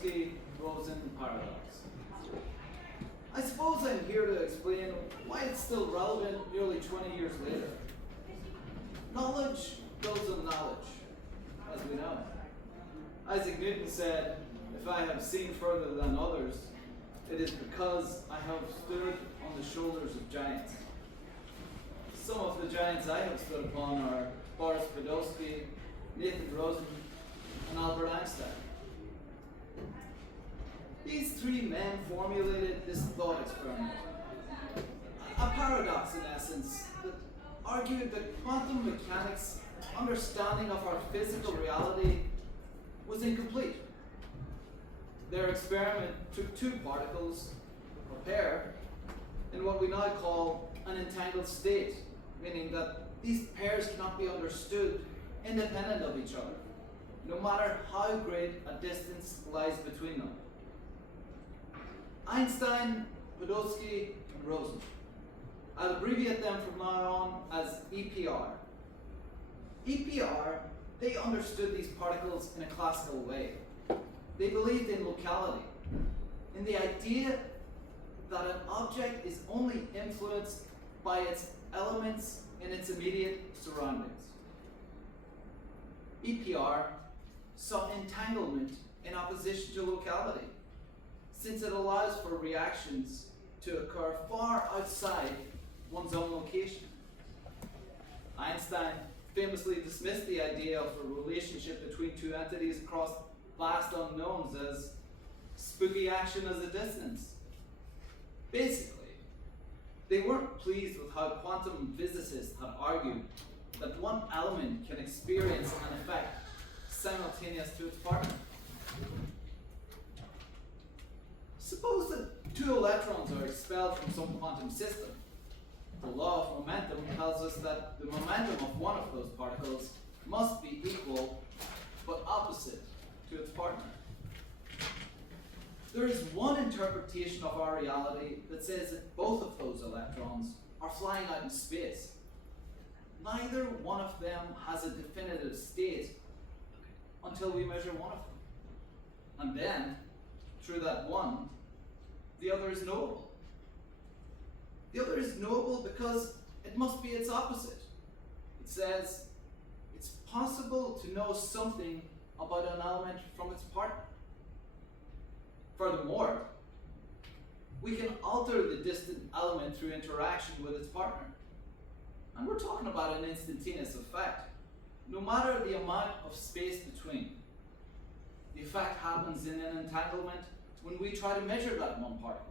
Podolsky-Rosen paradox. I suppose I'm here to explain why it's still relevant nearly 20 years later. Knowledge builds on knowledge, as we know. Isaac Newton said, "If I have seen further than others, it is because I have stood on the shoulders of giants." Some of the giants I have stood upon are Boris Podolsky, Nathan Rosen, and Albert Einstein. These three men formulated this thought experiment, a paradox in essence, that argued that quantum mechanics' understanding of our physical reality was incomplete. Their experiment took two particles, a pair, in what we now call an entangled state, meaning that these pairs cannot be understood independent of each other, no matter how great a distance lies between them. Einstein, Podolsky, and Rosen. I'll abbreviate them from now on as EPR. EPR, they understood these particles in a classical way. They believed in locality, in the idea that an object is only influenced by its elements in its immediate surroundings. EPR saw entanglement in opposition to locality, since it allows for reactions to occur far outside one's own location. Einstein famously dismissed the idea of a relationship between two entities across vast unknowns as spooky action as a distance. Basically, they weren't pleased with how quantum physicists had argued that one element can experience an effect simultaneous to its partner. Suppose that two electrons are expelled from some quantum system. The law of momentum tells us that the momentum of one of those particles must be equal but opposite to its partner. There is one interpretation of our reality that says that both of those electrons are flying out in space. Neither one of them has a definitive state until we measure one of them. And then, through that one, the other is knowable. The other is knowable because it must be its opposite. It says it's possible to know something about an element from its partner. Furthermore, we can alter the distant element through interaction with its partner. And we're talking about an instantaneous effect, no matter the amount of space between. The effect happens in an entanglement when we try to measure that one particle.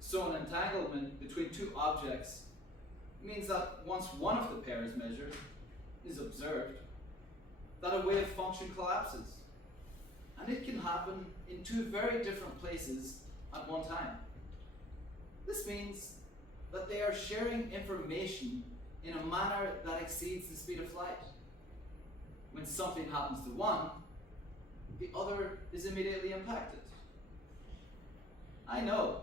So an entanglement between two objects means that once one of the pairs measured is observed, that a wave function collapses. And it can happen in two very different places at one time. This means that they are sharing information in a manner that exceeds the speed of light. When something happens to one, the other is immediately impacted. I know,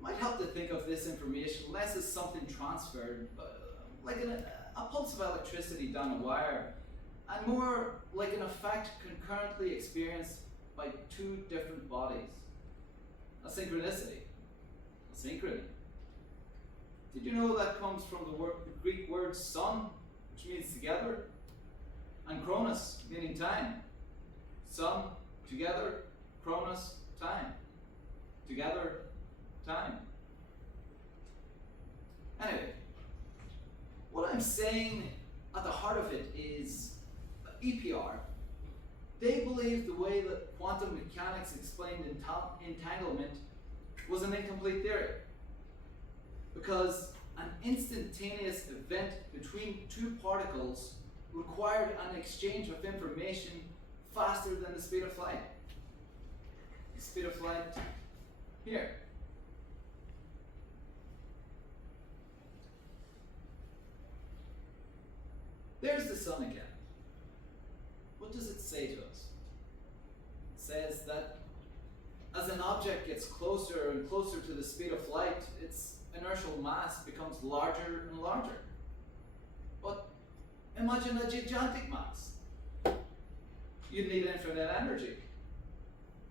might help to think of this information less as something transferred, like a pulse of electricity down a wire, and more like an effect concurrently experienced by two different bodies. A synchronicity, a synchrony. Did you know that comes from the Greek word son, which means together, and chronos, meaning time. Son, together, chronos, time. Together, time. Anyway, what I'm saying at the heart of it is EPR. They believed the way that quantum mechanics explained entanglement was an incomplete theory, because an instantaneous event between two particles required an exchange of information faster than the speed of light. The speed of light here. There's the sun again. What does it say to us? It says that as an object gets closer and closer to the speed of light, its inertial mass becomes larger and larger. But imagine a gigantic mass. you'd need infinite energy.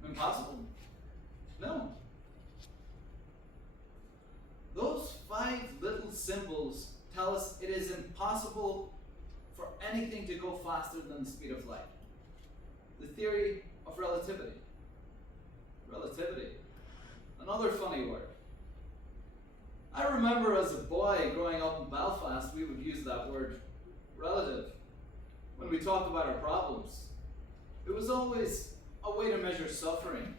Impossible? No. Those 5 little symbols tell us it is impossible for anything to go faster than the speed of light. The theory of relativity. Relativity. Another funny word. I remember as a boy growing up in Belfast, we would use that word, relative, when we talked about our problems. It was always a way to measure suffering.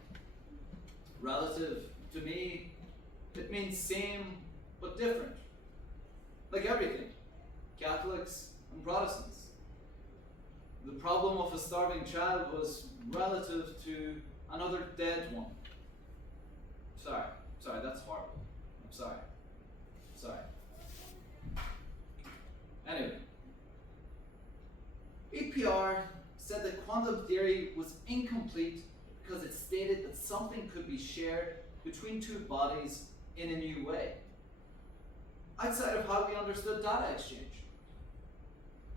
Relative, to me, it means same but different. Like everything, Catholics and Protestants. The problem of a starving child was relative to another dead one. Sorry, that's horrible. I'm sorry. Anyway, APR said that quantum theory was incomplete because it stated that something could be shared between 2 bodies in a new way, outside of how we understood data exchange,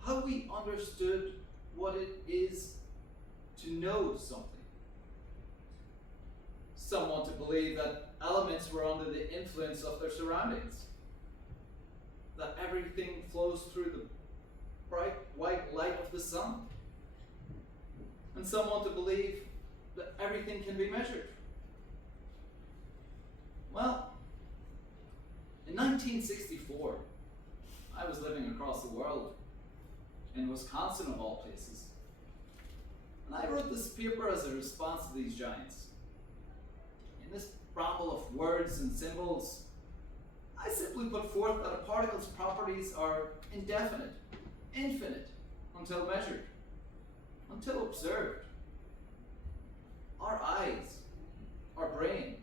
how we understood what it is to know something. Some want to believe that elements were under the influence of their surroundings, that everything flows through the bright white light of the sun. And some want to believe that everything can be measured. Well, in 1964, I was living across the world, in Wisconsin of all places, and I wrote this paper as a response to these giants. In this babble of words and symbols, I simply put forth that a particle's properties are indefinite, infinite, until measured, until observed. Our eyes, our brain,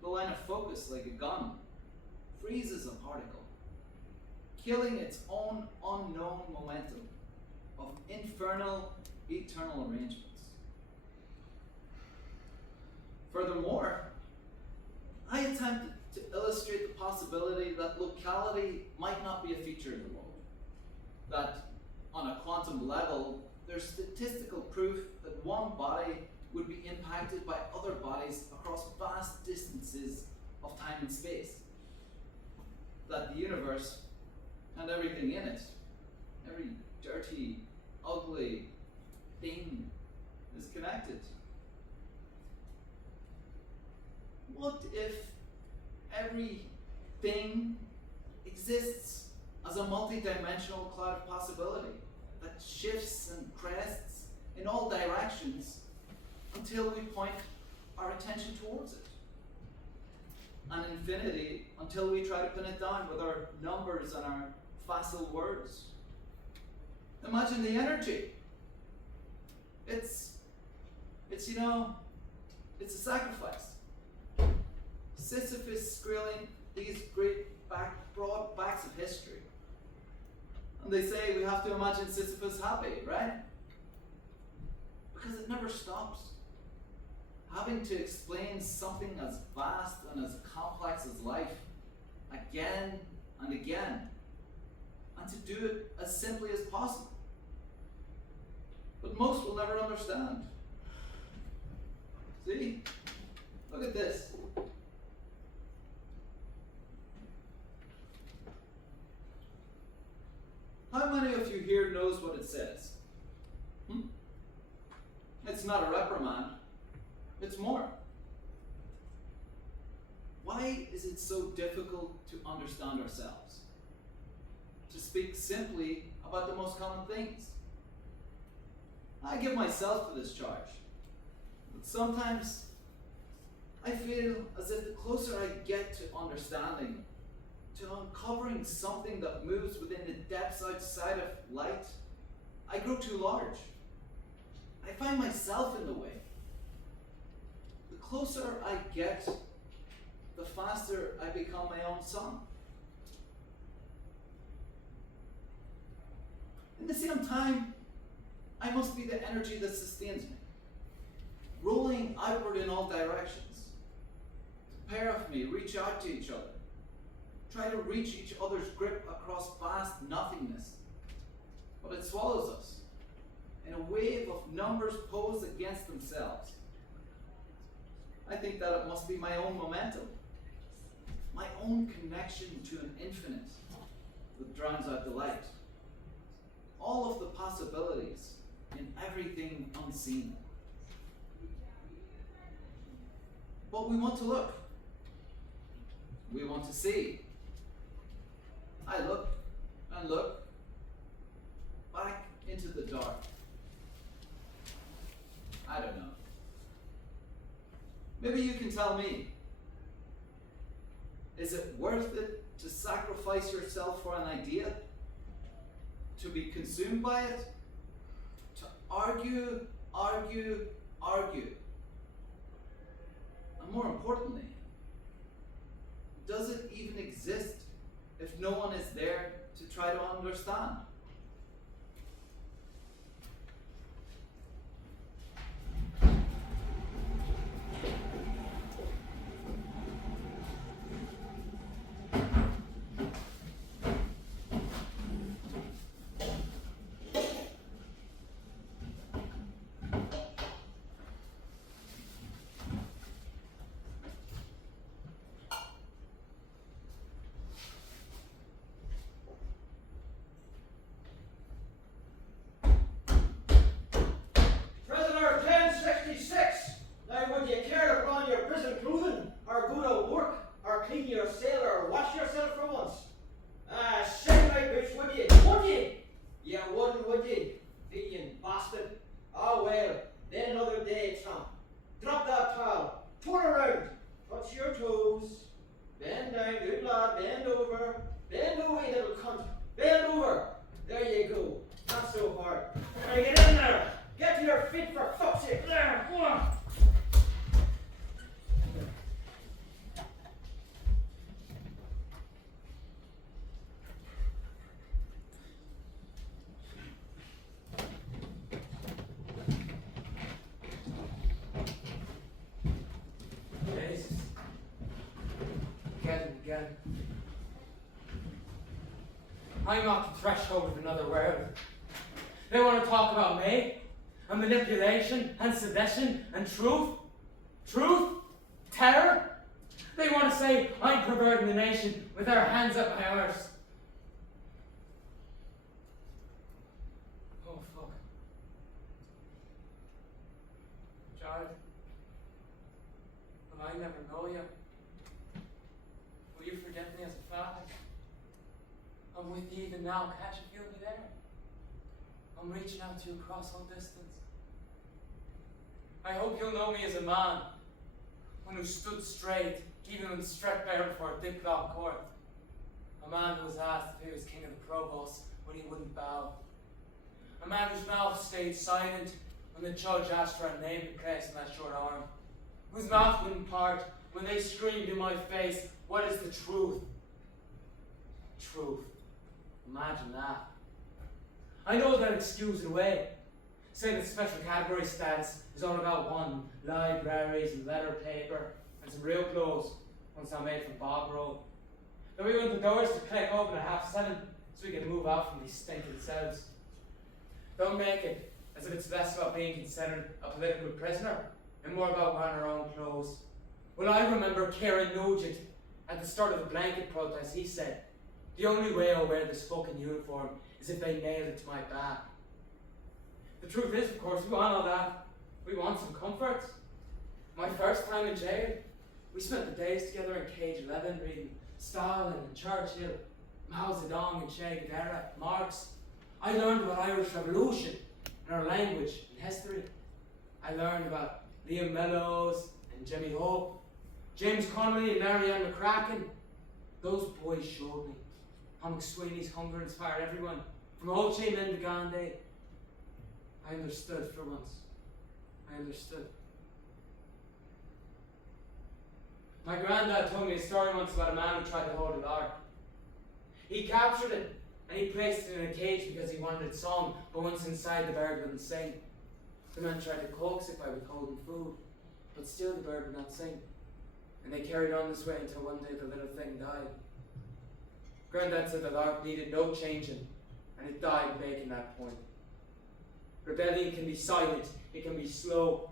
the line of focus like a gun, freezes a particle, killing its own unknown momentum of infernal, eternal arrangements. Furthermore, I attempted to illustrate the possibility that locality might not be a feature of the world, that on a quantum level, there's statistical proof that one body would be impacted by other bodies across vast distances of time and space, that the universe and everything in it, every dirty, ugly thing is connected. What if everything exists as a multi-dimensional cloud of possibility that shifts and crests in all directions until we point our attention towards it? And infinity until we try to pin it down with our numbers and our facile words. Imagine the energy. It's a sacrifice. Sisyphus scaling these great broad backs of history. And they say we have to imagine Sisyphus happy, right? Because it never stops. Having to explain something as vast and as complex as life again and again, and to do it as simply as possible. But most will never understand. See? Look at this. How many of you here knows what it says? It's not a reprimand. It's more. Why is it so difficult to understand ourselves? To speak simply about the most common things? I give myself to this charge. But sometimes I feel as if the closer I get to understanding, to uncovering something that moves within the depths outside of light, I grow too large. I find myself in the way. The closer I get, the faster I become my own sun. In the same time, I must be the energy that sustains me, rolling outward in all directions. The pair of me reach out to each other, try to reach each other's grip across vast nothingness, but it swallows us in a wave of numbers pose against themselves. I think that it must be my own momentum, my own connection to an infinite that drowns out the light. All of the possibilities in everything unseen. But we want to look. We want to see. I look and look back into the dark. I don't know. Maybe you can tell me. Is it worth it to sacrifice yourself for an idea? To be consumed by it? To argue, argue, argue? And more importantly, does it even exist if no one is there to try to understand? I'm at the threshold of another world. They want to talk about me, and manipulation, and sedition, and truth. Truth? Terror? They want to say I'm perverting the nation with their hands up my arse. Oh, fuck. Child, will I never know you? Will you forget me as a father? I'm with you even now, can't you feel me there? I'm reaching out to you across all distance. I hope you'll know me as a man, one who stood straight, even when struck bare before a diplomat court. A man who was asked if he was king of the provost when he wouldn't bow. A man whose mouth stayed silent when the judge asked for a name and place on that short arm. Whose mouth wouldn't part when they screamed in my face, "What is the truth?" Truth. Imagine that. I know that excuse it away. Say that special category status is all about one, libraries and letter paper, and some real clothes, ones I made from bog roll. Then we want the doors to click open at 7:30 so we can move out from these stinking cells. Don't make it as if it's less about being considered a political prisoner and more about wearing our own clothes. Well, I remember Kieran Nugent at the start of the blanket protest. He said, "The only way I'll wear this fucking uniform is if they nail it to my back." The truth is, of course, we want all that. We want some comfort. My first time in jail, we spent the days together in cage 11 reading Stalin and Churchill, Mao Zedong and Che Guevara, Marx. I learned about Irish Revolution and our language and history. I learned about Liam Mellows and Jimmy Hope, James Connolly and Marianne McCracken. Those boys showed me how McSweeney's hunger inspired everyone, from Ho Chi Minh to Gandhi. I understood for once. I understood. My granddad told me a story once about a man who tried to hold a lark. He captured it and he placed it in a cage because he wanted it sung, but once inside the bird wouldn't sing. The man tried to coax it by withholding food, but still the bird would not sing. And they carried on this way until one day the little thing died. Granddad said the lark needed no changing, and it died making that point. Rebellion can be silent, it can be slow.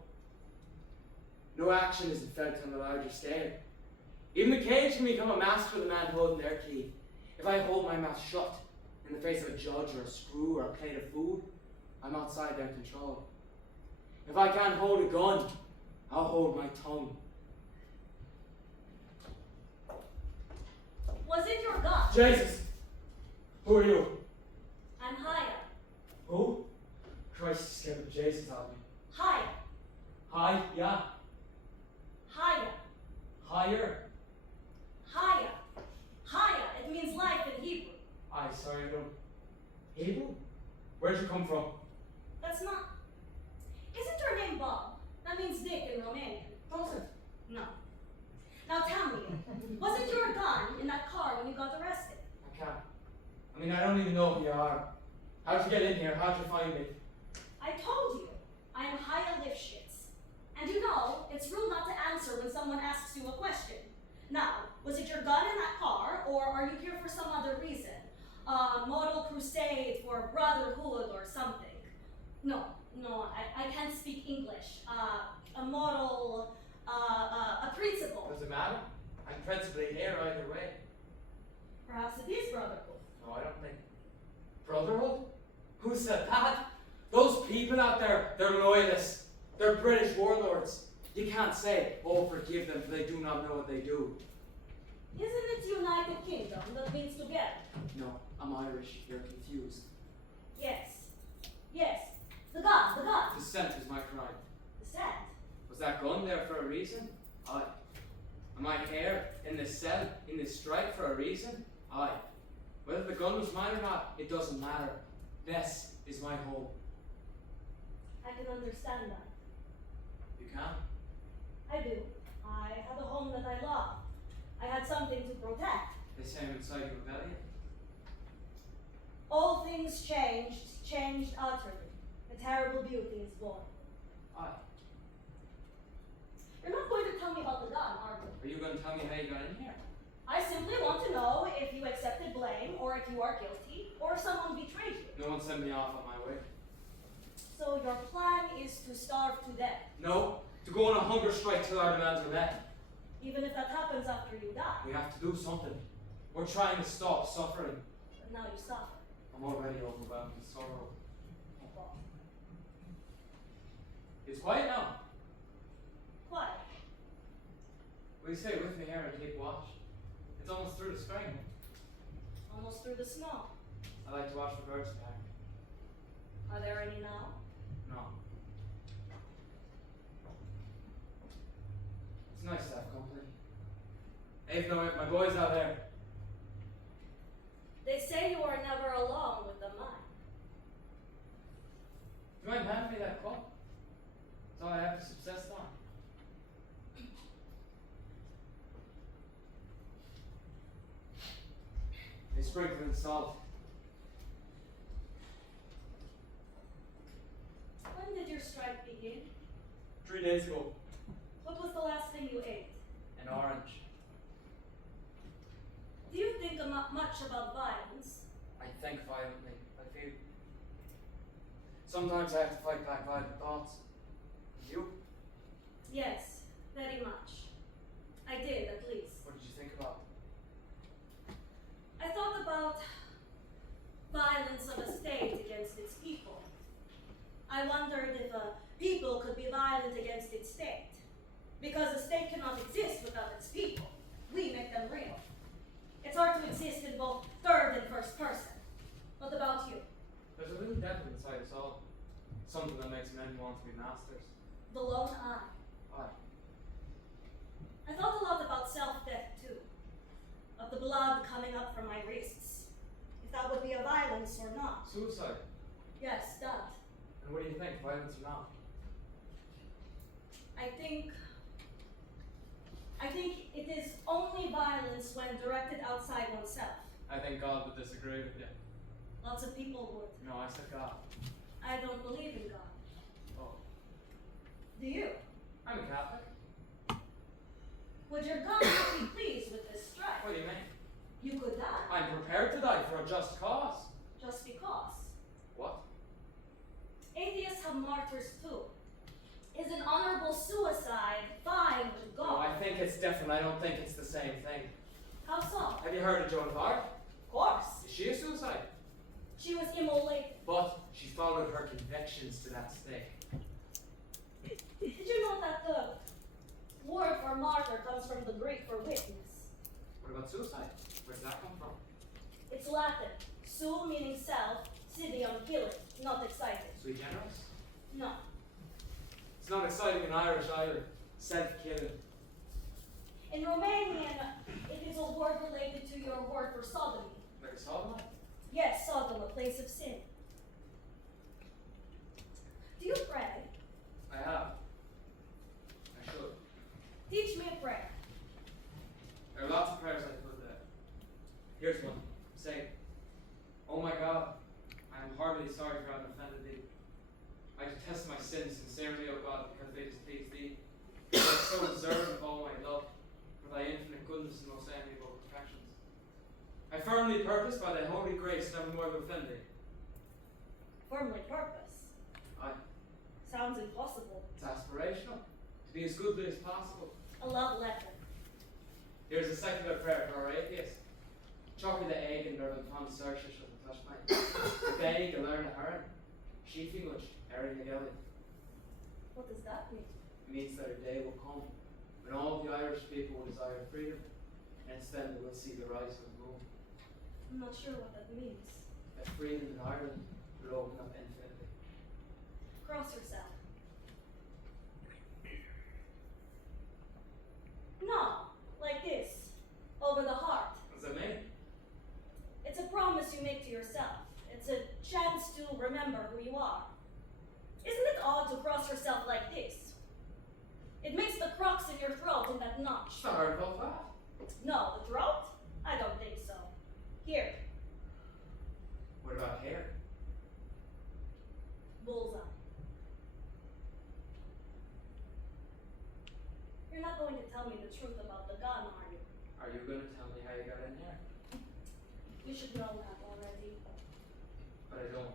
No action isn't felt on a larger scale. Even the cage can become a mask for the man holding their key. If I hold my mouth shut in the face of a judge or a screw or a plate of food, I'm outside their control. If I can't hold a gun, I'll hold my tongue. Was it your gun? Jesus! Who are you? I'm Haya. Who? Christ, scared the Jesus out of me. Haya. Hi, yeah. Haya. Higher. Haya. Haya. It means life in Hebrew. Aye, sorry, I don't. Hebrew? Where'd you come from? That's not. Isn't your name Bob? That means Dick in Romanian. Does it? No. Now tell me, was it your gun in that car when you got arrested? I can't. I mean, I don't even know who you are. How'd you get in here? How'd you find me? I told you, I am Haya Lifshitz. And you know, it's rude not to answer when someone asks you a question. Now, was it your gun in that car, or are you here for some other reason? A model crusade for brotherhood or something? No, I can't speak English. A model, a principle. Does it matter? I'm principally here either way. Perhaps it is brotherhood. No, I don't think. Brotherhood? Who said that? Those people out there, they're loyalists. They're British warlords. You can't say, oh, forgive them, for they do not know what they do. Isn't it United Kingdom that means together? No, I'm Irish. You're confused. Yes. The gun. Dissent is my crime. The scent. Was that gun there for a reason? Aye. Am I here, in this cell, in this strike for a reason? Aye. Whether the gun was mine or not, it doesn't matter. This is my home. I can understand that. You can? I do. I had a home that I loved. I had something to protect. They say I'm inciting rebellion. All things changed utterly. A terrible beauty is born. Aye. You're not going to tell me about the gun, are you? Are you going to tell me how you got in here? I simply want to know if you accepted blame, or if you are guilty, or if someone betrayed you. No one sent me off on my way. So your plan is to starve to death, No, to go on a hunger strike till our demands are met. even if that happens after you die. We have to do something. We're trying to stop suffering. But now you suffer. I'm already overwhelmed with sorrow. It's quiet now. Quiet. Will you stay with me here and keep watch? It's almost through the spring. Almost through the snow. I like to watch the birds back. Are there any now? No. It's nice to have company. Even though my boy's out there. They say you are never alone with the mind. Do you mind handing me that cup? That's all I have to subsist on. They sprinkle in salt. When did your strike begin? 3 days ago. What was the last thing you ate? An orange. Do you think much about violence? I think violently. I feel. Sometimes I have to fight back violent thoughts. You? Yes, very much. I did, at least. What did you think about? I thought about violence of a state against its people. I wondered if a people could be violent against its state. Because a state cannot exist without its people. We make them real. It's hard to exist in both third and first person. What about you? There's a little devil inside us all. Something that makes men want to be masters. The lone eye. Aye. I thought a lot about self-death too. Of the blood coming up from my wrists. If that would be a violence or not. Suicide. Yes, that. And what do you think, violence or not? I think it is only violence when directed outside oneself. I think God would disagree with you. Lots of people would. No, I said God. I don't believe in God. Oh. Do you? I'm a Catholic. Would your God not be pleased with this strike? What do you mean? You could die. I'm prepared to die for a just cause. Just because. What? Atheists martyrs too. Is an honorable suicide fine with No, God? I think it's different. I don't think it's the same thing. How so? Have you heard of Joan of Arc? Of course. Is she a suicide? She was immolated. But she followed her convictions to that stake. Did you know that the word for martyr comes from the Greek for witness? What about suicide? Where does that come from? It's Latin. Su meaning self, sidium killing, not excited. Sui generis? No. It's not exciting in Irish either. Self-killing. In Romanian, it is a word related to your word for sodomy. Like a sodomite? Yes, Sodom, a place of sin. Do you pray? I have. I should. Teach me a prayer. There are lots of prayers I could Here's one. Say, "Oh my God, I am heartily sorry for having offended thee. I detest my sins sincerely, O God, because they displease thee. You are so deserving of all my love, for thy infinite goodness and most amiable perfections. I firmly purpose by thy holy grace never more to offend thee." Firmly purpose. Aye. Sounds impossible. It's aspirational, to be as goodly as possible. A love letter. Here's a secular prayer for our atheist. Chocolate the egg and Reverend Tom Searcher should have touched mine. The beg and learn a herring. Sheafy much, Erin McGilly. What does that mean? It means that a day will come when all the Irish people will desire freedom, and it's then that we'll see the rise of the moon. I'm not sure what that means. That freedom in Ireland will open up infinitely. Cross yourself. No, like this. Over the heart. What does that mean? It's a promise you make to yourself. It's a chance to remember who you are. Isn't it odd to cross yourself like this? It makes the crux in your throat in that notch. It's not hard about that. No, the throat? I don't think so. Here, What about hair? bullseye. You're not going to tell me the truth about the gun, are you? Are you going to tell me how you got in here? You should know that already. But I don't.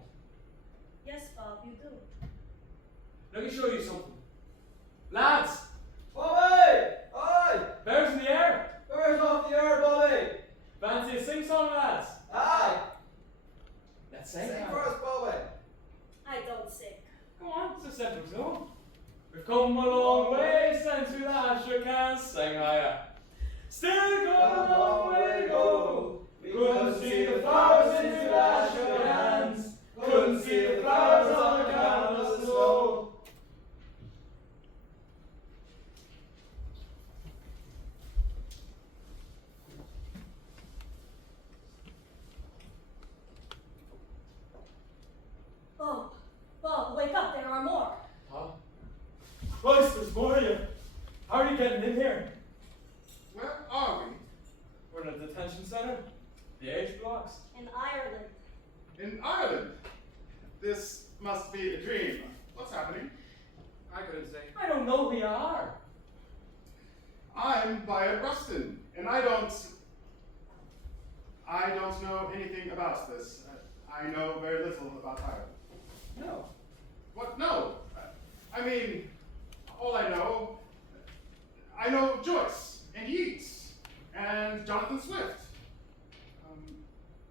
Yes, Bob, you do. Let me show you something. Lads! Bobby! Aye! Bears in the air! Where's off the air, Bobby? Fancy a sing-song, lads? Aye! Let's sing. Sing for us, Bobby. I don't sing. Come on, it's a simple tune. We've come a long way since we last shook hands. Sing higher. Still got a long way to go. We couldn't see the flowers since we last shook hands. Couldn't see the flowers on account of the snow. Bob, wake up, there are more. Huh? Christ, there's more of you. How are you getting in here? Where are we? We're in a detention center. The age blocks. In Ireland. In Ireland. This must be a dream. What's happening? I couldn't say. I don't know who you are. I'm Bayard Rustin, and I don't know anything about this. I know very little about Ireland. No. What? No. I mean, all I know Joyce and Yeats and Jonathan Swift.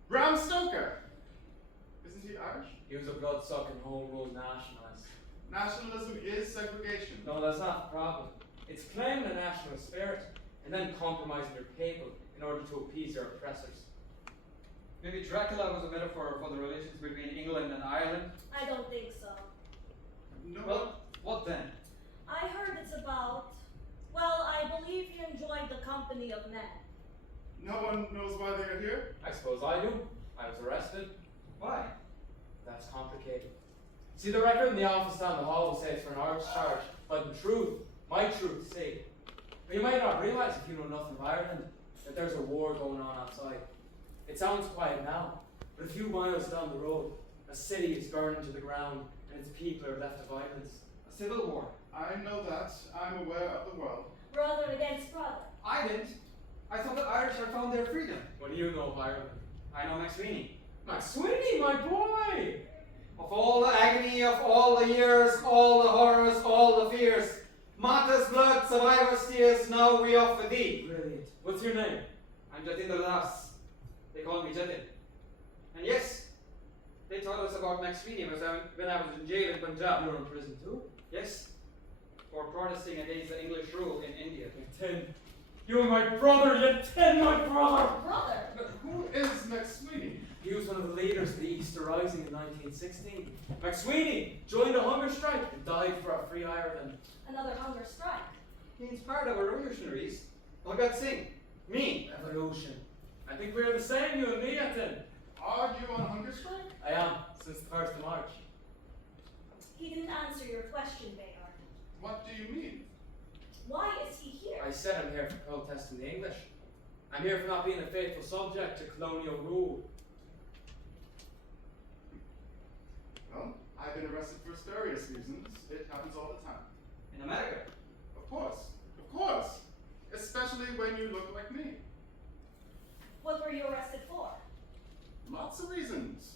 Bram Stoker. Isn't he Irish? He was a blood-sucking home rule nationalist. Nationalism is segregation. No, that's not the problem. It's claiming a national spirit and then compromising your people in order to appease your oppressors. Maybe Dracula was a metaphor for the relations between England and Ireland? I don't think so. No. Well, what then? I heard it's about, well, I believe he enjoyed the company of men. No one knows why they are here? I suppose I do. I was arrested. Why? That's complicated. See, the record in the office down the hall will say it's for an arms charge, but in truth, my truth say. But you might not realize if you know nothing of Ireland that there's a war going on outside. It sounds quiet now, but a few miles down the road, a city is burning to the ground and its people are left to violence. A civil war. I know that. I'm aware of the world. Brother against brother. I didn't. I thought the Irish had found their freedom. What do you know of Ireland? I know McSweeney. McSweeney, my boy! Of all the agony, of all the years, all the horrors, all the fears. Martyr's blood, survivor's tears, now we offer thee. Brilliant. What's your name? I'm Juntilla. They call me Jatin. And yes, they told us about Max Sweeney when I was in jail in Punjab. You're in prison too? Yes, for protesting against the English rule in India. Tin. You're my brother, you tin, my brother! Brother. But who is McSweeney? He was one of the leaders of the Easter Rising in 1916. McSweeney joined a hunger strike and died for a free Ireland. Another hunger strike. He inspired our revolutionaries. Bhagat Singh, me. Evolution. I think we're the same, you and me, Tin. Are you on hunger strike? I am, since the 1st of March. He didn't answer your question, Bayard. What do you mean? Why is he here? I said I'm here for protesting the English. I'm here for not being a faithful subject to colonial rule. Well, I've been arrested for various reasons. It happens all the time. In America. Of course. Of course. Especially when you look like me. What were you arrested for? Lots of reasons.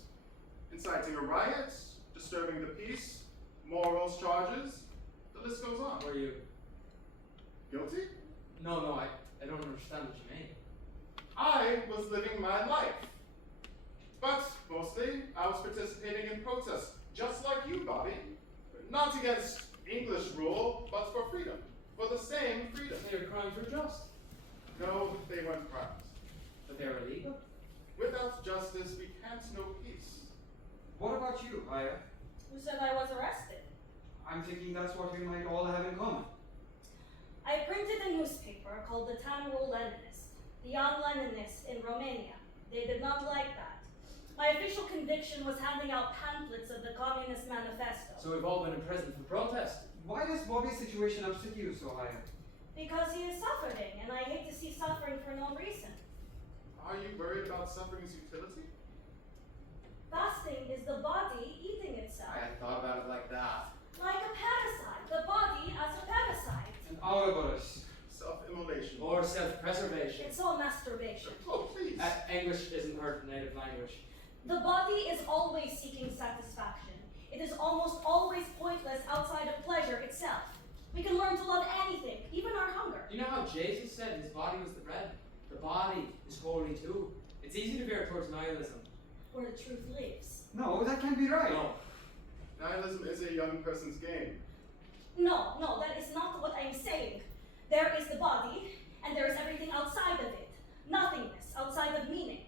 Inciting a riot, disturbing the peace, morals charges, the list goes on. Were you? Guilty? No, I don't understand what you mean. I was living my life. But mostly, I was participating in protests, just like you, Bobby. Not against English rule, but for freedom. For the same freedom. So your crimes were just, No, they weren't crimes. but they were illegal. Without justice, we can't know peace. What about you, Aya? Who said I was arrested? I'm thinking that's what we might all have in common. I printed a newspaper called the Leninist, the Young Leninists in Romania. They did not like that. My official conviction was handing out pamphlets of the Communist Manifesto. So we've all been in prison for protest. Why does Bobby's situation upset you so, Aya? Because he is suffering, and I hate to see suffering for no reason. Are you worried about suffering's utility? Fasting is the body eating itself. I hadn't thought about it like that. Like a parasite, the body as a parasite. An Ouroboros. Self-immolation. Or self-preservation. It's all masturbation. Oh, please. English isn't her native language. The body is always seeking satisfaction. It is almost always pointless outside of pleasure itself. We can learn to love anything, even our hunger. You know how Jesus said his body was the bread? The body is holy too. It's easy to veer towards nihilism. Where the truth lives. No, that can't be right. No. Nihilism is a young person's game. No, that is not what I am saying. There is the body, and there is everything outside of it. Nothingness, outside of meaning.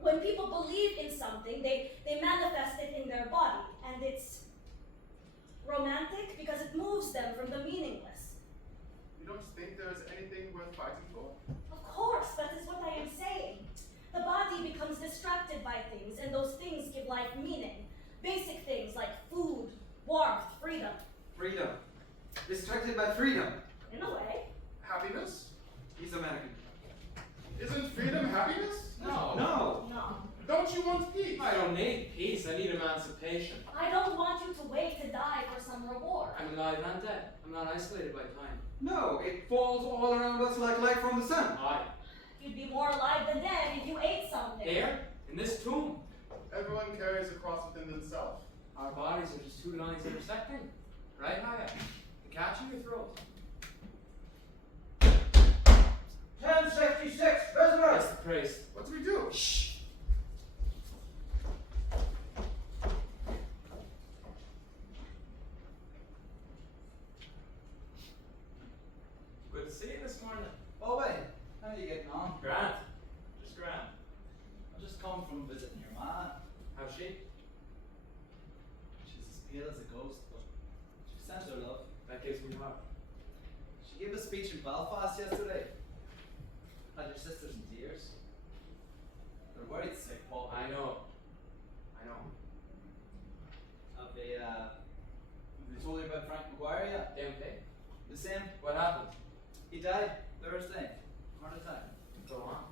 When people believe in something, they manifest it in their body, and it's romantic because it moves them from the meaningless. You don't think there is anything worth fighting for? Of course, that is what I am saying. The body becomes distracted by things, and those things give life meaning. Basic things like food, warmth, freedom. Freedom. Distracted by freedom. In a way. Happiness? He's American. Isn't freedom happiness? No. No. No. Don't you want peace? I don't need peace, I need emancipation. I don't want you to wait to die for some reward. I'm alive and dead. I'm not isolated by time. No, it falls all around us like light from the sun. You'd be more alive than dead if you ate something. Here, in this tomb, Everyone carries a cross within themselves. our bodies are just two lines intersecting. Right, Haya? The catch in your throat. 1066, prisoner! That's the priest. What do we do? Shh! Good to see you this morning. Bobby, how are you getting on? Grant. Just Grant. I've just come from visiting your ma. How's she? She's as pale as a ghost, but she sends her love. That gives me heart. She gave a speech in Belfast yesterday. Had your sisters in tears. They're worried sick, Bob. I know. Have they told you about Frank McGuire yet? They okay? The same. What happened? He died Thursday. Heart attack. Go on.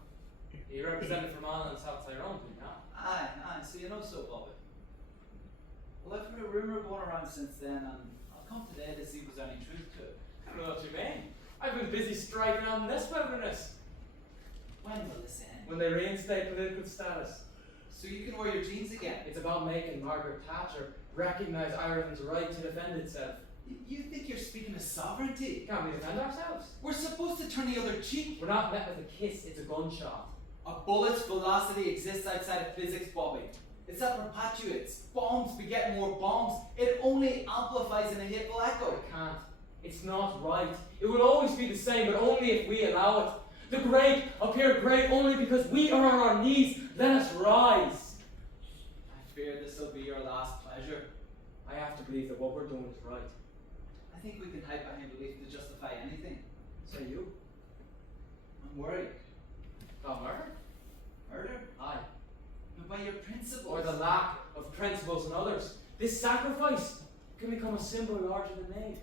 He represented Vermont and South Tyrone, did he not? Aye, so you know so, Bobby. Well, I've heard a rumour going around since then, and I'll come today to see if there's any truth to it. I don't know what you mean. I've been busy striking out in this wilderness. When will this end? When they reinstate political status. So you can wear your jeans again. It's about making Margaret Thatcher recognise Ireland's right to defend itself. You think you're speaking of sovereignty? Can't we defend ourselves? We're supposed to turn the other cheek. We're not met with a kiss, it's a gunshot. A bullet's velocity exists outside of physics, Bobby. It's that perpetuates. Bombs beget more bombs. It only amplifies in a hateful echo. It can't. It's not right. It will always be the same, but only if we allow it. The great appear great only because we are on our knees. Let us rise. I fear this will be your last pleasure. I have to believe that what we're doing is right. I think we can hide behind belief to justify anything. Say you? I'm worried. About murder? Murder? Aye. But by your principles. Or the lack of principles in others. This sacrifice can become a symbol larger than me.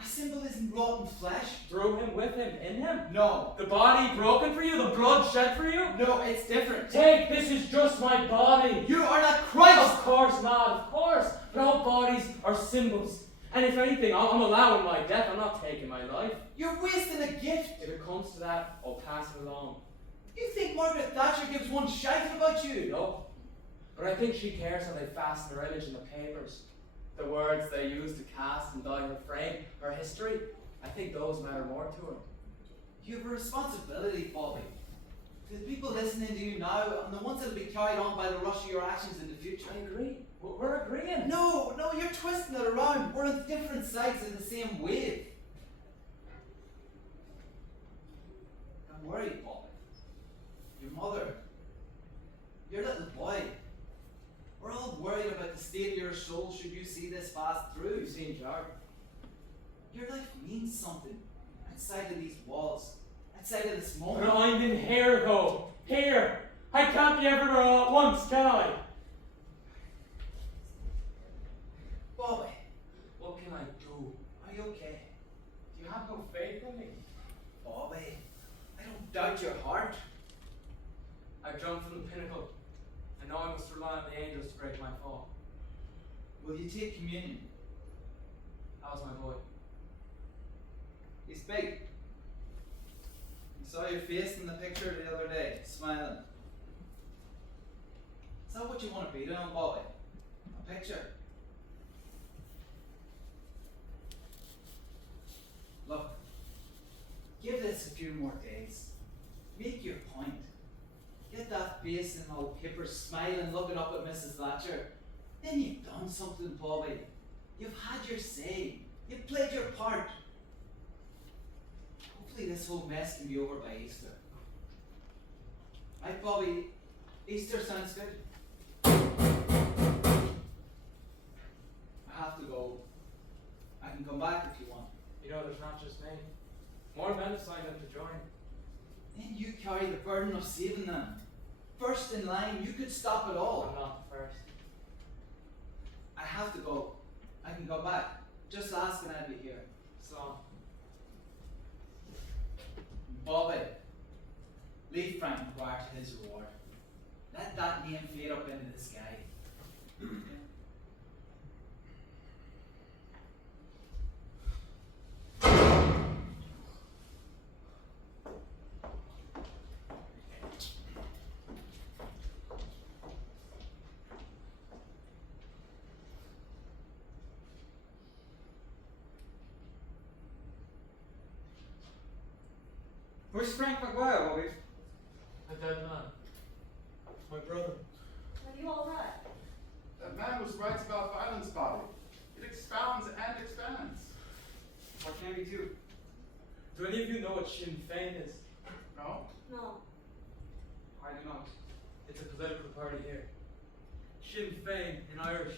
A symbol isn't rotten flesh. Through him, with him, in him. No. The body broken for you, the blood shed for you. No, it's different. Take, this is just my body. You are not Christ! Of course not, of course. But all bodies are symbols. And if anything, I'm allowing my death. I'm not taking my life. You're wasting a gift. If it comes to that, I'll pass it along. You think Margaret Thatcher gives one shite about you? No. But I think she cares how they fasten her image in the papers. The words they use to cast and dye her frame, her history. I think those matter more to her. You have a responsibility, Bobby. To the people listening to you now and the ones that will be carried on by the rush of your actions in the future. I agree. We're agreeing. No, you're twisting it around. We're on different sides of the same wave. I'm worried, Bobby. Your mother. Your little boy. We're all worried about the state of your soul should you see this pass through. You've seen Jar. Your life means something outside of these walls, outside of this moment. But I'm in here, though. Here. I can't be everywhere all at once, can I? Bobby, What can I do? are you okay? Do you have no faith in me? Bobby, I don't doubt your heart. I've jumped from the pinnacle. And now I must rely on the angels to break my fall. Will you take communion? How's my boy? He's big. I saw your face in the picture the other day, smiling. Is that what you want to be doing, Bobby? A picture? Look, give this a few more days. Make your point. Get that face in all paper, smiling, looking up at Mrs. Thatcher. Then you've done something, Bobby. You've had your say. You've played your part. Hopefully this whole mess can be over by Easter. Right, Bobby? Easter sounds good. I have to go. I can come back if you want. You know, there's not just me. More men have signed up to join. Then you carry the burden of saving them. First in line, you could stop it all. I'm not the first. I have to go. I can come back. Just ask and I'll be here. So long. Bobby, leave Frank McGuire to his reward. Let that name fade up into the sky. Where's Frank McGuire, Bobby? A dead man. My brother. Are you alright? That man was right about violence, Bobby. It expounds and expands. What can we do? Do any of you know what Sinn Féin is? No? No. I do not. It's a political party here. Sinn Féin in Irish.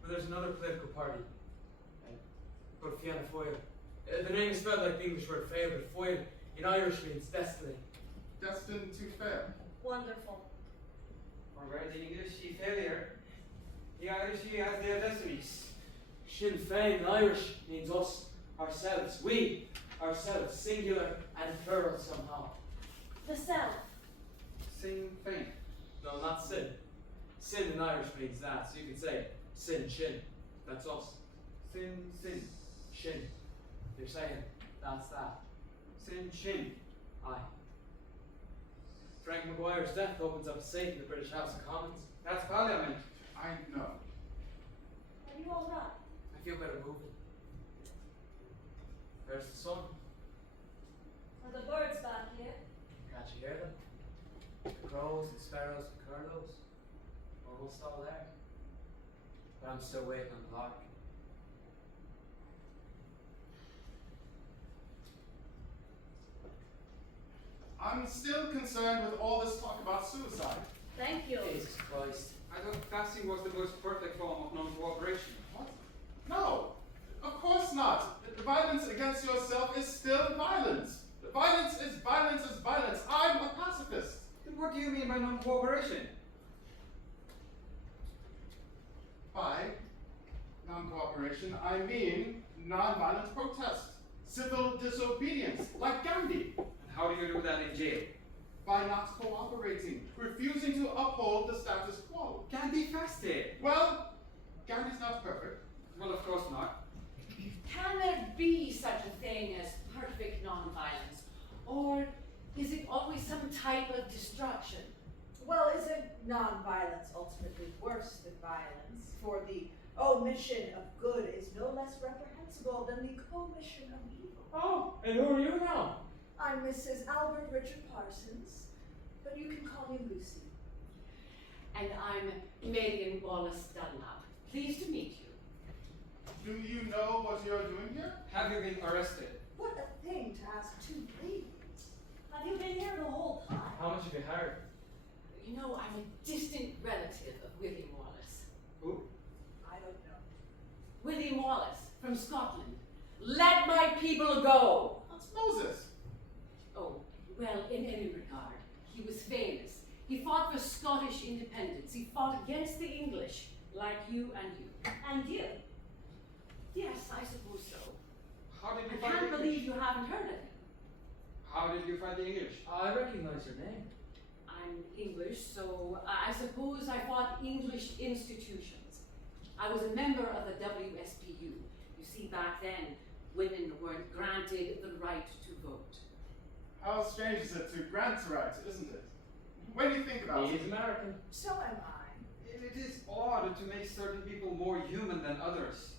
But there's another political party. Called Fianna Fáil. The name is spelled like the English word fail, but foil in Irish means destiny. Destined to fail. Wonderful. Alright, the English see failure. The Irish see as their destinies. Sinn Féin in Irish means us, ourselves. We, ourselves, singular and plural somehow. The self. Sinn Féin. No, not sin. Sin in Irish means that, so you can say sin, shin. That's us. Sin. Shin. You're saying that's that. Sin Shin. Aye. Frank Maguire's death opens up a safe in the British House of Commons. That's Parliament. I know. Are you alright? I feel better moving. There's the sun. Are the birds back here? Can't you hear them? The crows and sparrows and curlews. Almost all there. But I'm still waiting on the lark. I'm still concerned with all this talk about suicide. Thank you. Jesus Christ. I thought vaccine was the most perfect form of non-cooperation. What? No, of course not. The violence against yourself is still violence. The violence is violence is violence. I'm a pacifist. Then what do you mean by non-cooperation? By non-cooperation, I mean non-violent protest, civil disobedience, like Gandhi. And how do you do that in jail? By not cooperating, refusing to uphold the status quo. Gandhi fasted. Well, Gandhi's not perfect. Well, of course not. Can there be such a thing as perfect nonviolence? Or is it always some type of destruction? Well, isn't nonviolence ultimately worse than violence? For the omission of good is no less reprehensible than the commission of evil. Oh, and who are you now? I'm Mrs. Albert Richard Parsons, but you can call me Lucy. And I'm Marian Wallace Dunlap. Pleased to meet you. Do you know what you're doing here? Have you been arrested? What a thing to ask two ladies. Have you been here the whole time? How much have you heard? You know, I'm a distant relative of William Wallace. Who? I don't know. William Wallace from Scotland. Let my people go! That's Moses. Oh, well, in any regard, he was famous. He fought for Scottish independence. He fought against the English, like you and you. And you? Yes, I suppose so. How did you I find can't the believe English? you haven't heard of him. How did you find the English? I recognize your name. I'm English, so I suppose I fought English institutions. I was a member of the WSPU. You see, back then, women weren't granted the right to vote. How strange is it to grant a right, isn't it? When you think about He it. is American. So am I. It is odd to make certain people more human than others.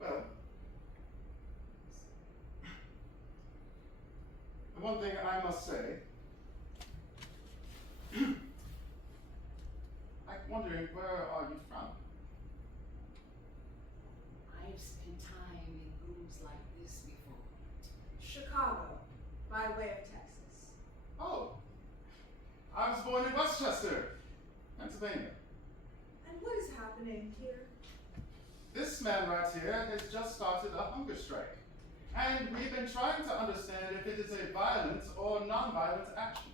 Well, the one thing I must say, I'm wondering, where are you from? I've spent time in rooms like this before. Chicago, by way of Texas. Oh, I was born in Westchester, Pennsylvania. And what is happening here? This man right here has just started a hunger strike, and we've been trying to understand if it is a violent or non-violent action.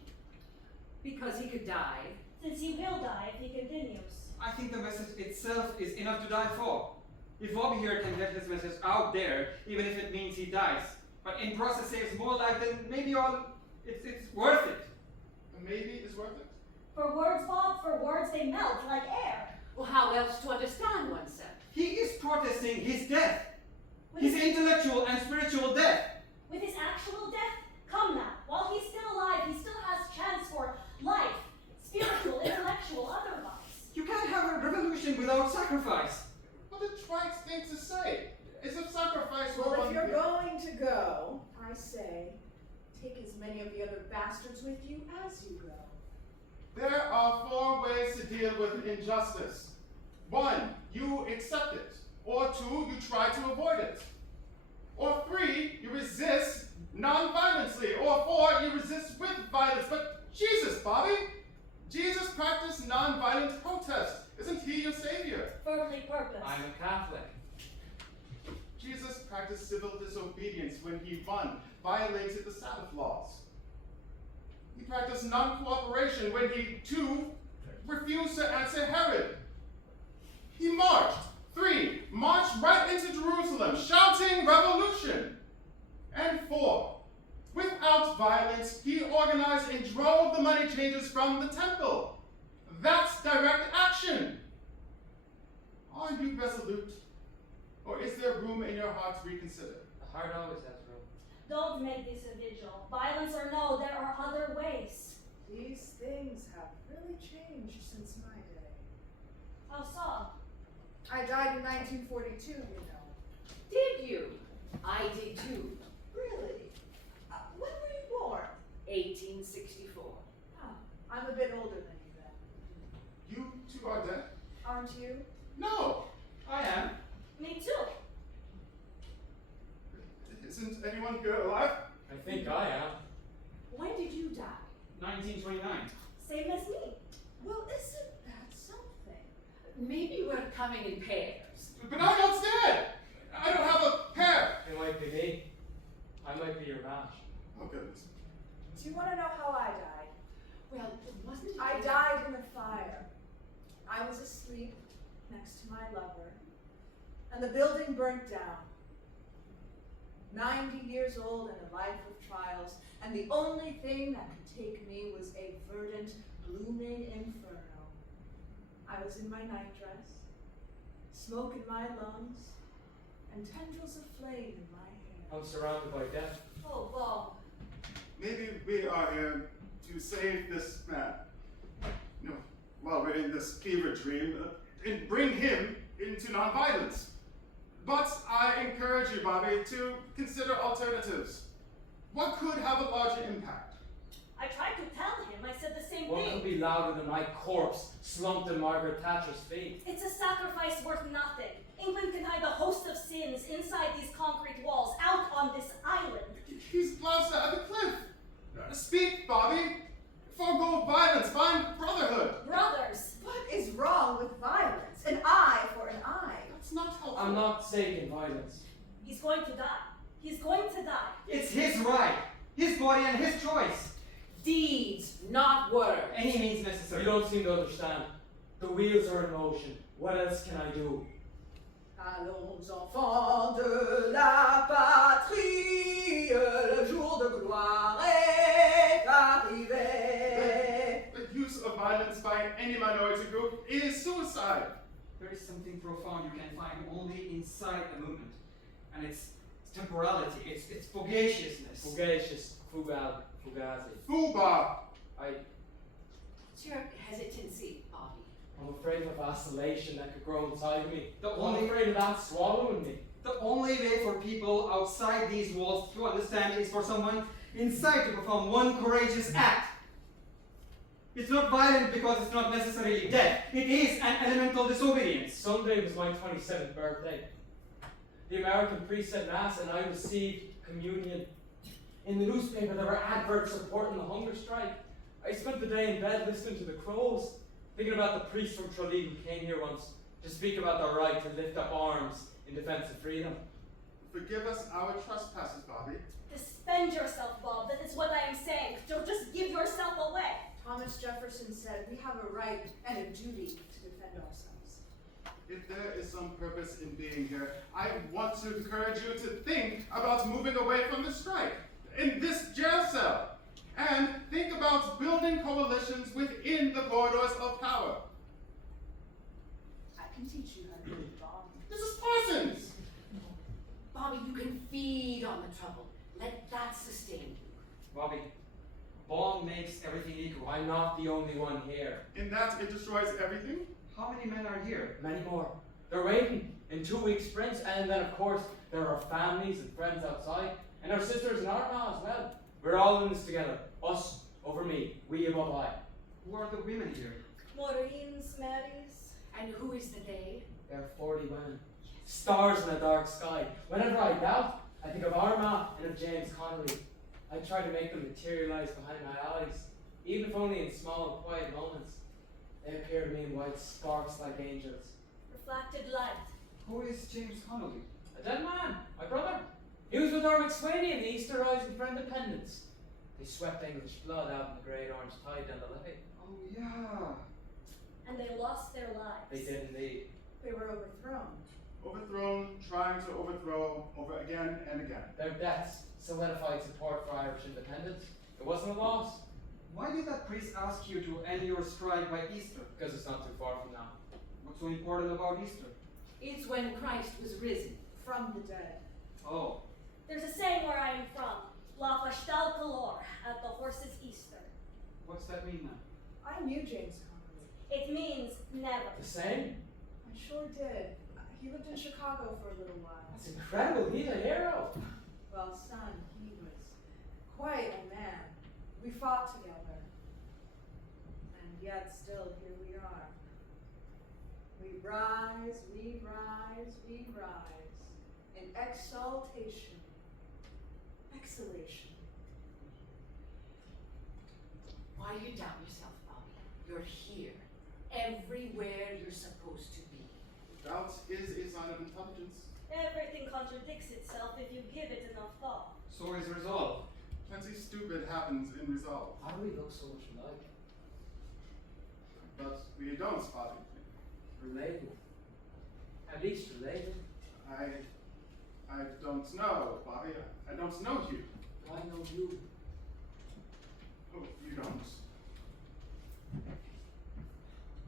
Because he could die. Since he will die if he continues. I think the message itself is enough to die for. If Bobby here can get his message out there, even if it means he dies, but in process saves more life, then maybe it's worth it. Maybe it's worth it. For words, Bob, for words they melt like air. Well, how else to understand oneself? He is protesting his death. With His his, intellectual and spiritual death. with his actual death? Come now. While he's still alive, he still has chance for life. Spiritual, intellectual, otherwise. You can't have a revolution without sacrifice. What a trite thing to say. As if sacrifice were Well, one if you're thing. going to go, I say, take as many of the other bastards with you as you go. There are 4 ways to deal with injustice. 1, you accept it. Or 2, you try to avoid it. Or 3, you resist non-violently. Or 4, you resist with violence. But Jesus, Bobby! Jesus practiced non-violent protest. Isn't he your savior? Firmly purposed. I'm a Catholic. Jesus practiced civil disobedience when he, 1, violated the Sabbath laws. He practiced non-cooperation when he, 2, refused to answer Herod. He marched. 3, marched right into Jerusalem, shouting revolution. And 4, without violence, he organized and drove the money changers from the temple. That's direct action. Are you resolute? Or is there room in your heart to reconsider? The heart always has room. Don't make this a vigil. Violence or no, there are other ways. These things have really changed since my day. How so? I died in 1942, you know. Did you? I did too. Really? When were you born? 1864. Oh, I'm a bit older than you then. You two are dead? Aren't you? No! I am. Me too. Isn't anyone here alive? I think I am. When did you die? 1929. Same as me. Well, isn't that something? Maybe we're coming in pairs. But I'm not dead! I don't have a pair! It might be me. I might be your match. Oh goodness. Do you want to know how I died? Well, wasn't it? I died in a fire. I was asleep next to my lover, and the building burnt down. 90 years old and a life of trials, and the only thing that could take me was a verdant, blooming inferno. I was in my nightdress, smoke in my lungs, and tendrils of flame in my hair. I'm surrounded by death. Oh, Bob. Maybe we are here to save this man. No, while we're in this fever dream, and bring him into nonviolence. But I encourage you, Bobby, to consider alternatives. What could have a larger impact? I tried to tell him. I said the same What could thing. be louder than my corpse slumped at Margaret Thatcher's feet? It's a sacrifice worth nothing. England can hide a host of sins inside these concrete walls, out on this island. He's bounced out of the cliff. Speak, Bobby. Forgo violence, find brotherhood. Brothers. What is wrong with violence? An eye for an eye. That's not helpful. I'm not seeking violence. He's going to die. He's going to die. It's his right, his body and his choice. Deeds, not words. Any means necessary. You don't seem to understand. The wheels are in motion. What else can I do? Allons enfants de la patrie, le jour de gloire est arrivé. The use of violence by any minority group is suicide. There is something profound you can find only inside a movement. And it's temporality, it's fugaciousness. Fugacious, fugazi. Fuba. What's your hesitancy, Bobby? I'm afraid of vacillation that could grow inside me. The I'm only- afraid of that swallowing me. The only way for people outside these walls to understand is for someone inside to perform one courageous act. It's not violent because it's not necessarily death. It is an elemental disobedience. Sunday was my 27th birthday. The American priest said Mass and I received communion. In the newspaper there were adverts supporting the hunger strike. I spent the day in bed listening to the crows, thinking about the priest from Tralee who came here once to speak about the right to lift up arms in defense of freedom. Forgive us our trespasses, Bobby. Defend yourself, Bob. That is what I am saying. Don't just give yourself away. Thomas Jefferson said we have a right and a duty to defend ourselves. If there is some purpose in being here, I want to encourage you to think about moving away from the strike, in this jail cell, and think about building coalitions within the corridors of power. I can teach you how to do the bomb. This is Parsons! Bobby, you can feed on the trouble. Let that sustain you. Bobby, bomb makes everything equal. I'm not the only one here. In that it destroys everything? How many men are here? Many more. They're waiting in 2-week sprints, and then of course there are families and friends outside, and our sisters in Armagh as well. We're all in this together. Us over me, we above I. Who are the women here? Maureen's, Mary's. And who is the they? There are 40 women. Stars in a dark sky. Whenever I doubt, I think of Armagh and of James Connolly. I try to make them materialize behind my eyes, even if only in small, quiet moments. They appear to me in white sparks like angels. Reflected light. Who is James Connolly? A dead man, my brother. He was with our McSwaney in the Easter Rising for Independence. They swept English blood out in the Great Orange Tide down the levee. Oh yeah. And they lost their lives. They did indeed. They were overthrown. Overthrown, trying to overthrow, over again and again. Their deaths solidified support for Irish independence. It wasn't a loss, Why did that priest ask you to end your strike by Easter? because it's not too far from now. What's so important about Easter? It's when Christ was risen. From the dead. Oh, There's a saying where I am from, La Fashtal Calor, at the horse's Easter. What's that mean, ma'am? I knew James Conley. It means never. The same? I sure did. He lived in Chicago for a little while. That's incredible. He's a hero. Well, son, he was quite a man. We fought together. And yet still here we are. We rise, we rise, we rise. In exaltation. Exhalation. Why do you doubt yourself, Bobby? You're here. Everywhere you're supposed to be. Doubt is a sign of intelligence. Everything contradicts itself if you give it enough thought. So is resolve. Plenty stupid happens in resolve. How do we look so much alike? But we don't, Spotty. Related. At least related. I don't know, Bobby. I don't know you. I know you. Oh, you don't?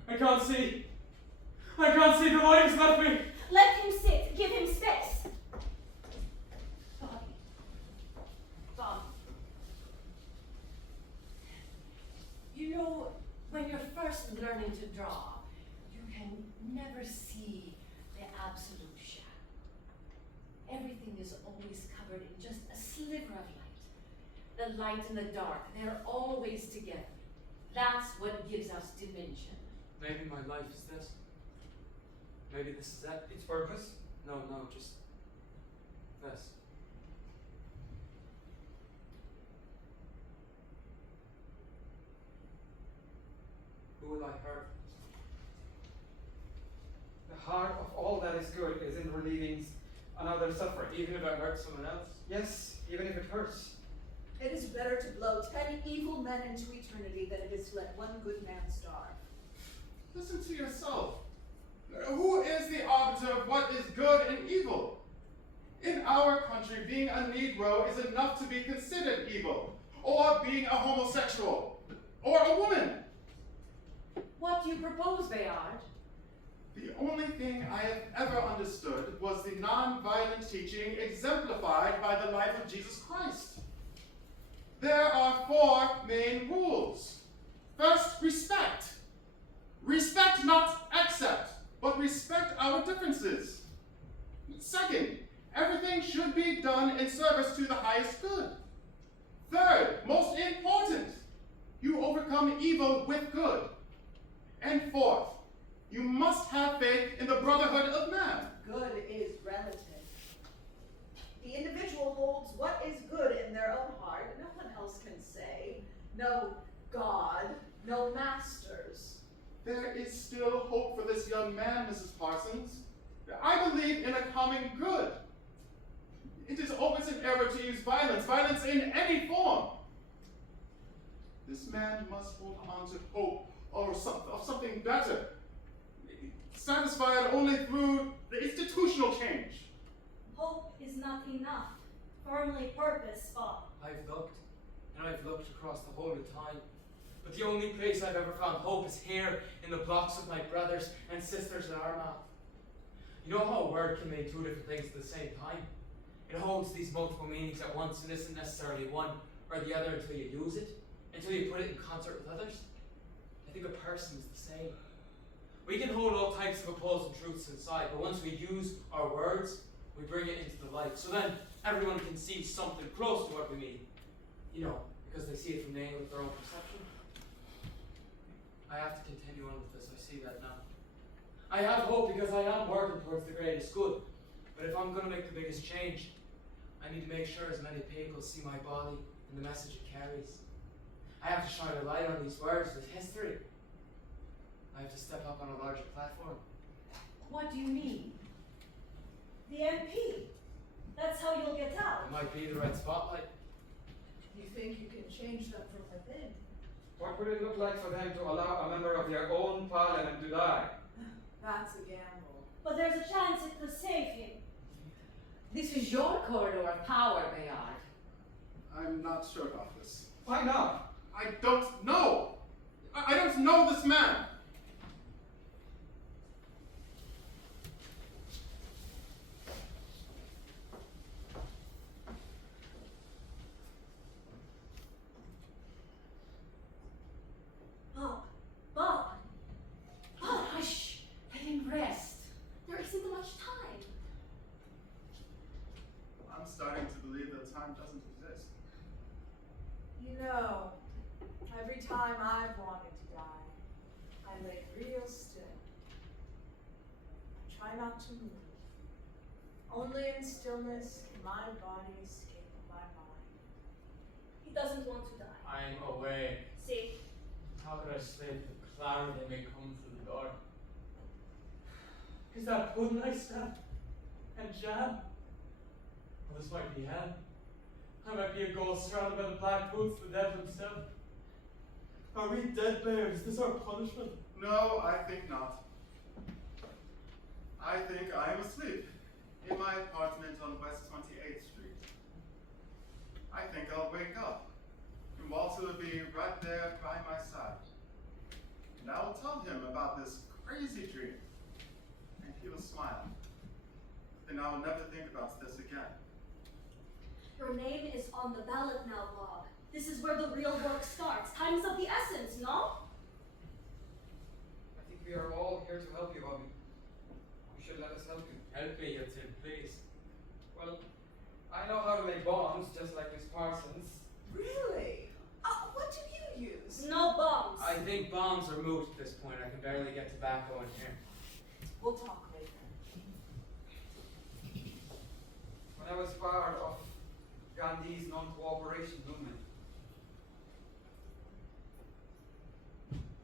I can't see. I can't see. The lighting's left me. Let him sit. Give him space. Bobby. Bobby. You know, when you're first learning to draw, you can never see the absolute shadow. Everything is always covered in just a sliver of light. The light and the dark, they're always together. That's what gives us dimension. Maybe my life is this. Maybe this is it. Its purpose? No, just this. Who will I hurt? The heart of all that is good is in relieving another's suffering. Even if I hurt someone else? Yes, even if it hurts. It is better to blow 10 evil men into eternity than it is to let one good man starve. Listen to yourself. Who is the arbiter of what is good and evil? In our country, being a Negro is enough to be considered evil, or being a homosexual, or a woman. What do you propose, Bayard? The only thing I have ever understood was the non-violent teaching exemplified by the life of Jesus Christ. There are 4 main rules. First, respect. Respect, not accept, but respect our differences. Second, everything should be done in service to the highest good. Third, most important, you overcome evil with good. And fourth, you must have faith in the brotherhood of man. Good is relative. The individual holds what is good in their own heart. No one else can say. No God, no masters. There is still hope for this young man, Mrs. Parsons. I believe in a common good. It is always an error to use violence in any form. This man must hold on to hope of something better, satisfied only through the institutional change. Hope is not enough. Firmly purpose, Bob. I've looked, and I've looked across the whole of time. But the only place I've ever found hope is here in the blocks of my brothers and sisters in Armagh. You know how a word can mean 2 different things at the same time? It holds these multiple meanings at once and isn't necessarily one or the other until you use it, until you put it in concert with others. I think a person is the same. We can hold all types of opposing truths inside, but once we use our words, we bring it into the light. So then everyone can see something close to what we mean. You know, because they see it from the angle of their own perception. I have to continue on with this, I see that now. I have hope because I am working towards the greatest good. But if I'm going to make the biggest change, I need to make sure as many people see my body and the message it carries. I have to shine a light on these words with history. I have to step up on a larger platform. What do you mean? The MP. That's how you'll get out. It might be the right spotlight. You think you can change them from within? What would it look like for them to allow a member of their own parliament to die? That's a gamble. But there's a chance it could save him. This is your corridor of power, Bayard. I'm not sure about this. Why not? I don't know. I don't know this man. time I've wanted to die, I lay real still. I try not to move. Only in stillness can my body escape my mind. He doesn't want to die. I'm away. See? How could I sleep? The cloud that may come through the door. Is that pudding I stuff? And jam? Well, this might be hell. I might be a ghost surrounded by the black boots, the devil himself. Are we dead bears? Is this our punishment? No, I think not. I think I am asleep in my apartment on West 28th Street. I think I'll wake up, and Walter will be right there by my side. And I'll tell him about this crazy dream, and he will smile. Then I will never think about this again. Your name is on the ballot now, Bob. This is where the real work starts. Time is of the essence, no? I think we are all here to help you, Bobby. You should let us help you. Help me, Tim, please. Well, I know how to make bombs, just like Miss Parsons. Really? What do you use? No bombs. I think bombs are moot at this point. I can barely get tobacco in here. We'll talk later. When I was part of Gandhi's non-cooperation movement,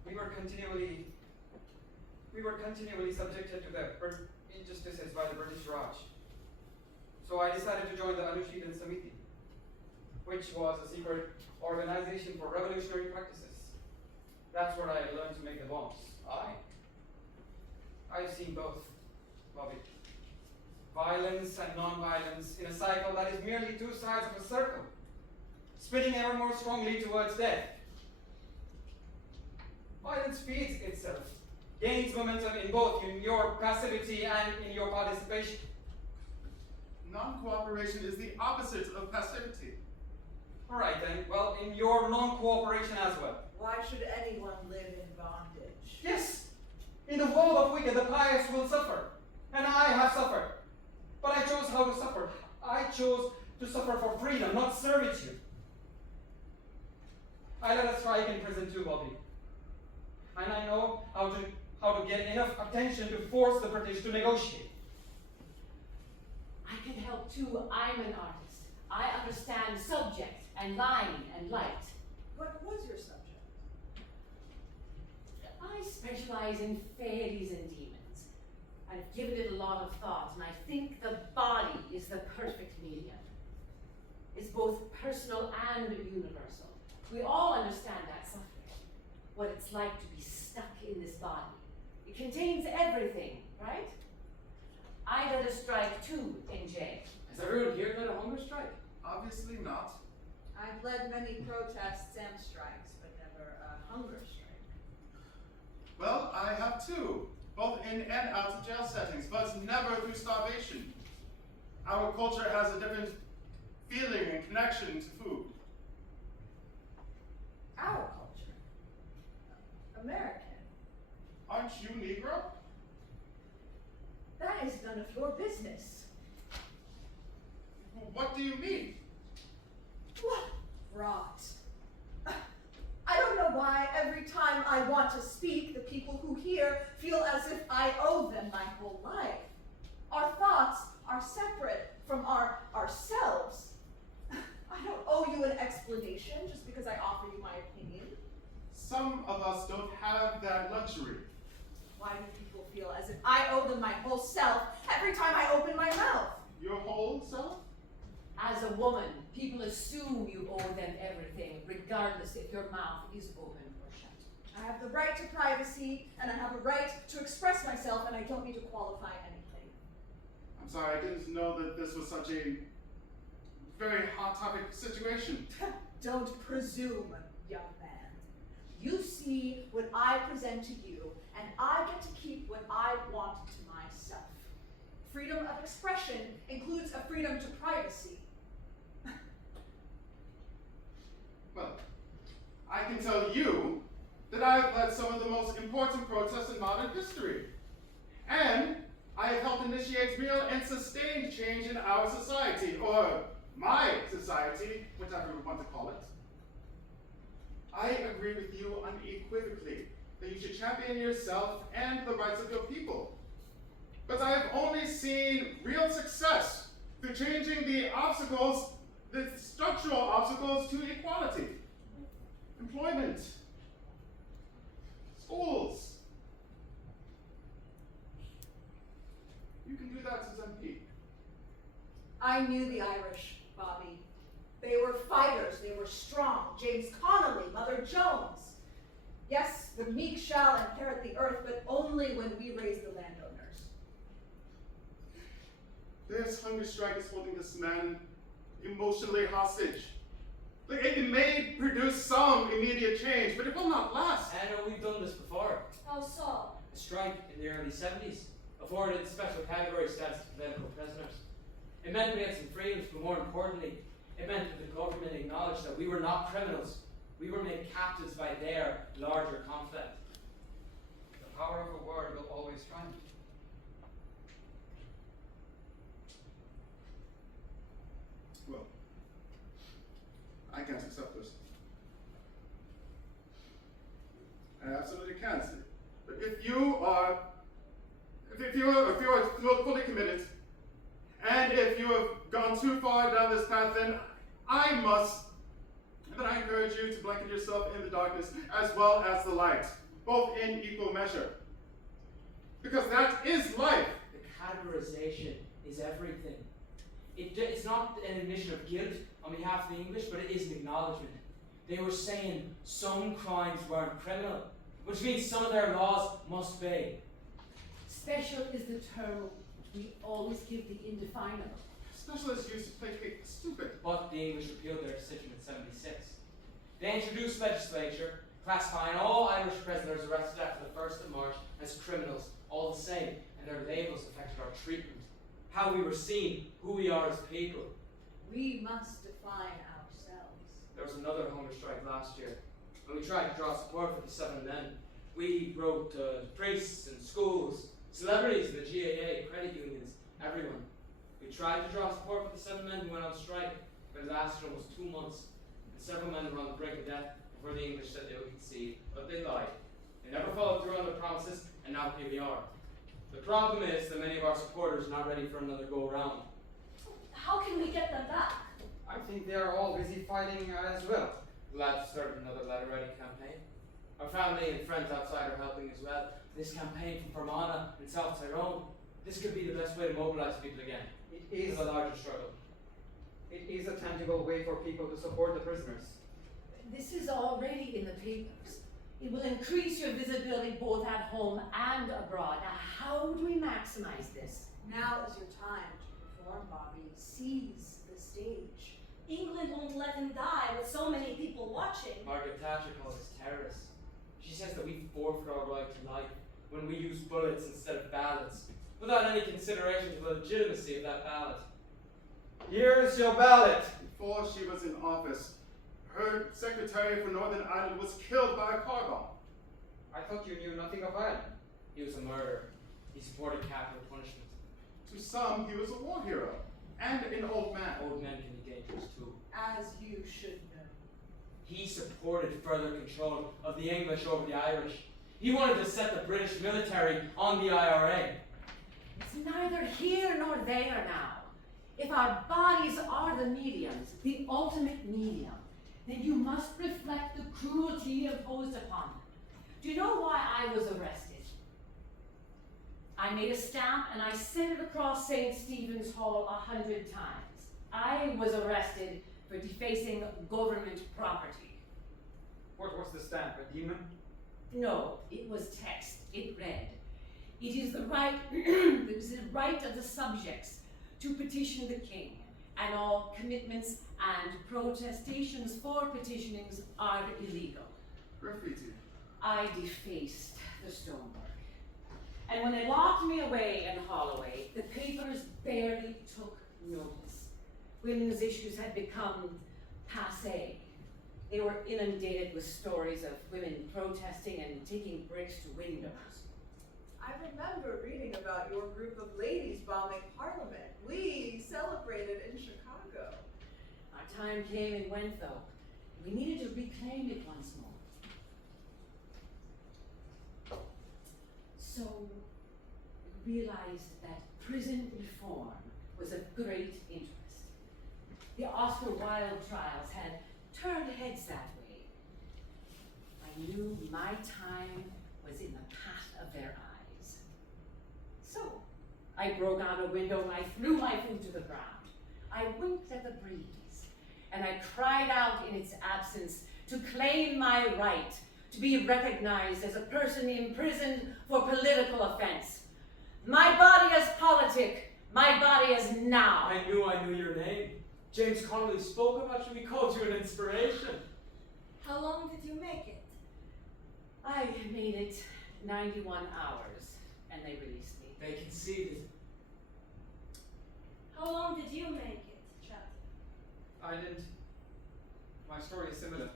we were continually subjected to the injustices by the British Raj. So I decided to join the Anushidan Samiti, which was a secret organization for revolutionary practices. That's where I learned to make the bombs. I've seen both, Bobby. Violence and non-violence in a cycle that is merely two sides of a circle, spinning ever more strongly towards death. Violence feeds itself, gains momentum in both in your passivity and in your participation. Non-cooperation is the opposite of passivity. All right then, well, in your non-cooperation as well. Why should anyone live in bondage? Yes, in the world of wicked, the pious will suffer, and I have suffered. But I chose how to suffer. I chose to suffer for freedom, not servitude. I led a strike in prison too, Bobby. And I know how to get enough attention to force the British to negotiate. I can help too. I'm an artist. I understand subject and line and light. What was your subject? I specialize in fairies and demons. I've given it a lot of thought, and I think the body is the perfect medium. It's both personal and universal. We all understand that suffering, what it's like to be stuck in this body. It contains everything, right? I led a strike too in jail. Has everyone here led a hunger strike? Obviously not. I've led many protests and strikes, but never a hunger strike. Well, I have too, both in and out of jail settings, but never through starvation. Our culture has a different feeling and connection to food. Our culture? American? Aren't you Negro? That is none of your business. What do you mean? What rot. I don't know why every time I want to speak, the people who hear feel as if I owe them my whole life. Our thoughts are separate from ourselves. I don't owe you an explanation just because I offer you my opinion. Some of us don't have that luxury. Why do people feel as if I owe them my whole self every time I open my mouth? Your whole self? As a woman, people assume you owe them everything, regardless if your mouth is open or shut. I have the right to privacy, and I have a right to express myself, and I don't need to qualify anything. I'm sorry, I didn't know that this was such a very hot topic situation. Don't presume, young man. You see what I present to you, and I get to keep what I want to myself. Freedom of expression includes a freedom to privacy. Well, I can tell you that I have led some of the most important protests in modern history. And I have helped initiate real and sustained change in our society, or my society, whichever you want to call it. I agree with you unequivocally that you should champion yourself and the rights of your people. But I have only seen real success through changing the obstacles, the structural obstacles to equality. Employment, schools. You can do that as MP. I knew the Irish, Bobby. They were fighters, they were strong. James Connolly, Mother Jones. Yes, the meek shall inherit the earth, but only when we raise the landowners. This hunger strike is holding this man emotionally hostage. Like, it may produce some immediate change, but it will not last. I know we've done this before. How so? A strike in the early 70s afforded special category status to political prisoners. It meant we had some freedoms, but more importantly, it meant that the government acknowledged that we were not criminals. We were made captives by their larger conflict. The power of a word will always triumph. Well, I can't accept this. I absolutely can't. But if you are fully committed, and if you have gone too far down this path, then I encourage you to blanket yourself in the darkness as well as the light, both in equal measure. Because that is life. The categorization is everything. It's not an admission of guilt on behalf of the English, but it is an acknowledgement. They were saying some crimes weren't criminal, which means some of their laws must be. Special is the term we always give the indefinable. Specialists used to play stupid. But the English repealed their decision in 76. They introduced legislature classifying all Irish prisoners arrested after the 1st of March as criminals, all the same, and their labels affected our treatment, how we were seen, who we are as people. We must define ourselves. There was another hunger strike last year, and we tried to draw support for the 7 men. We wrote to priests and schools, celebrities, the GAA, credit unions, everyone. We tried to draw support for the 7 men who went on strike, but it lasted almost 2 months, and several men were on the brink of death before the English said they would concede, but they lied. They never followed through on their promises, and now here we are. The problem is that many of our supporters are not ready for another go-around. How can we get them back? I think they are all busy fighting as well. Glad to start another letter-writing campaign. Our family and friends outside are helping as well. This campaign from Fermanagh and South Tyrone, this could be the best way to mobilise people again. It is a larger struggle. It is a tangible way for people to support the prisoners. This is already in the papers. It will increase your visibility both at home and abroad. Now, how do we maximize this? Now is your time to perform, Bobby. Seize the stage. England won't let him die with so many people watching. Margaret Thatcher calls us terrorists. She says that we forfeit our right to life when we use bullets instead of ballots, without any consideration to the legitimacy of that ballot. Here's your ballot. Before she was in office, her secretary for Northern Ireland was killed by a car bomb. I thought you knew nothing of Ireland. He was a murderer. He supported capital punishment. To some, he was a war hero and an old man. Old men can be dangerous too. As you should know. He supported further control of the English over the Irish. He wanted to set the British military on the IRA. It's neither here nor there now. If our bodies are the mediums, the ultimate medium, then you must reflect the cruelty imposed upon them. Do you know why I was arrested? I made a stamp and I sent it across St. Stephen's Hall 100 times. I was arrested for defacing government property. What was the stamp? A demon? No, it was text. It read, "It is the right, it is the right of the subjects to petition the king, and all commitments and protestations for petitionings are illegal." Graffiti. I defaced the stonework. And when they locked me away in Holloway, the papers barely took notice. Women's issues had become passé. They were inundated with stories of women protesting and taking bricks to windows. I remember reading about your group of ladies bombing Parliament. We celebrated in Chicago. Our time came and went though. We needed to reclaim it once more. So, we realized that prison reform was of great interest. The Oscar Wilde trials had turned heads that way. I knew my time was in the path of their eyes. So, I broke out a window and I threw my food to the ground. I winked at the breeze, and I cried out in its absence to claim my right to be recognized as a person imprisoned for political offense. My body as politic, my body as now. I knew your name. James Connolly spoke about you. We called you an inspiration. How long did you make it? I made it 91 hours, and they released me. They conceded. How long did you make it, Chad? I didn't. My story is similar.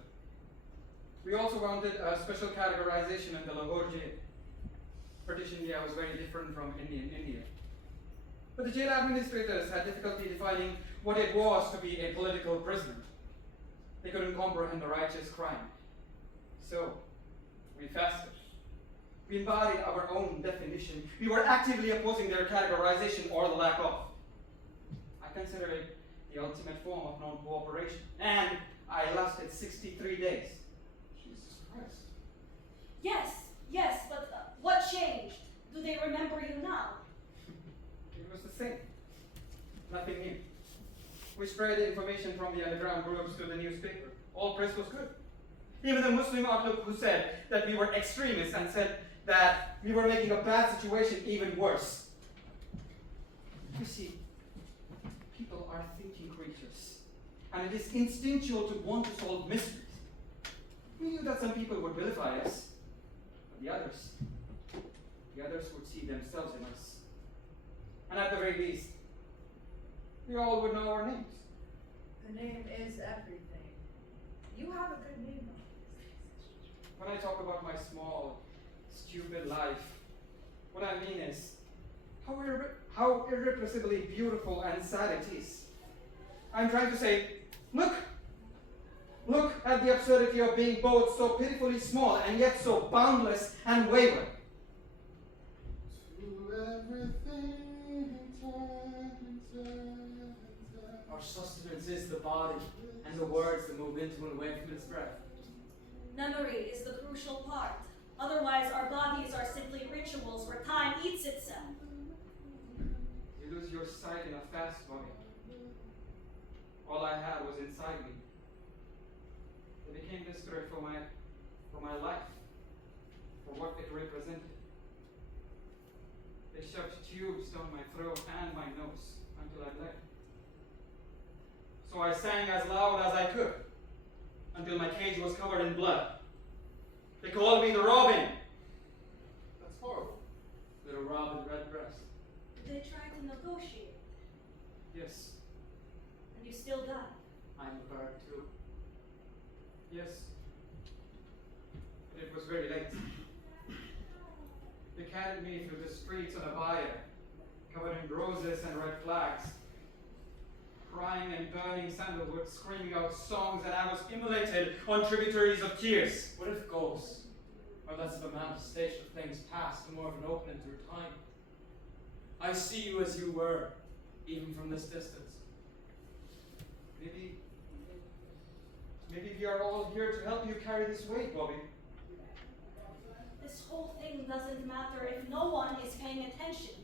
We also wanted a special categorization in the Lahore jail. British India was very different from Indian India. But the jail administrators had difficulty defining what it was to be a political prisoner. They couldn't comprehend the righteous crime. So, we fasted. We embodied our own definition. We were actively opposing their categorization or the lack of. I consider it the ultimate form of non-cooperation. And I lasted 63 days. Jesus Christ. Yes, but what changed? Do they remember you now? It was the same. Nothing new. We spread information from the underground groups to the newspaper. All press was good. Even the Muslim Outlook, who said that we were extremists and said that we were making a bad situation even worse. You see, people are thinking creatures, and it is instinctual to want to solve mysteries. We knew that some people would vilify us, but the others would see themselves in us. And at the very least, we all would know our names. The name is everything. You have a good name. When I talk about my small, stupid life, what I mean is how irrepressibly beautiful and sad it is. I'm trying to say, look at the absurdity of being both so pitifully small and yet so boundless and wayward. To everything, Our sustenance is the body, and the words that move into and away from its breath. Memory is the crucial part. Otherwise, our bodies are simply rituals where time eats itself. You lose your sight in a fast, Bobby. All I had was inside me. It became desperate for my life, for what it represented. They shoved tubes down my throat and my nose until I bled. So I sang as loud as I could until my cage was covered in blood. They called me the Robin. That's horrible. Little Robin Redbreast. Did they try to negotiate? Yes, And you still died? I'm a bird too. yes. But it was very late. They carried me through the streets on a bier, covered in roses and red flags, crying and burning sandalwood, screaming out songs, and I was immolated on tributaries of tears. What if ghosts are less of a manifestation of things past and more of an opening through time? I see you as you were, even from this distance. Maybe we are all here to help you carry this weight, Bobby. This whole thing doesn't matter if no one is paying attention.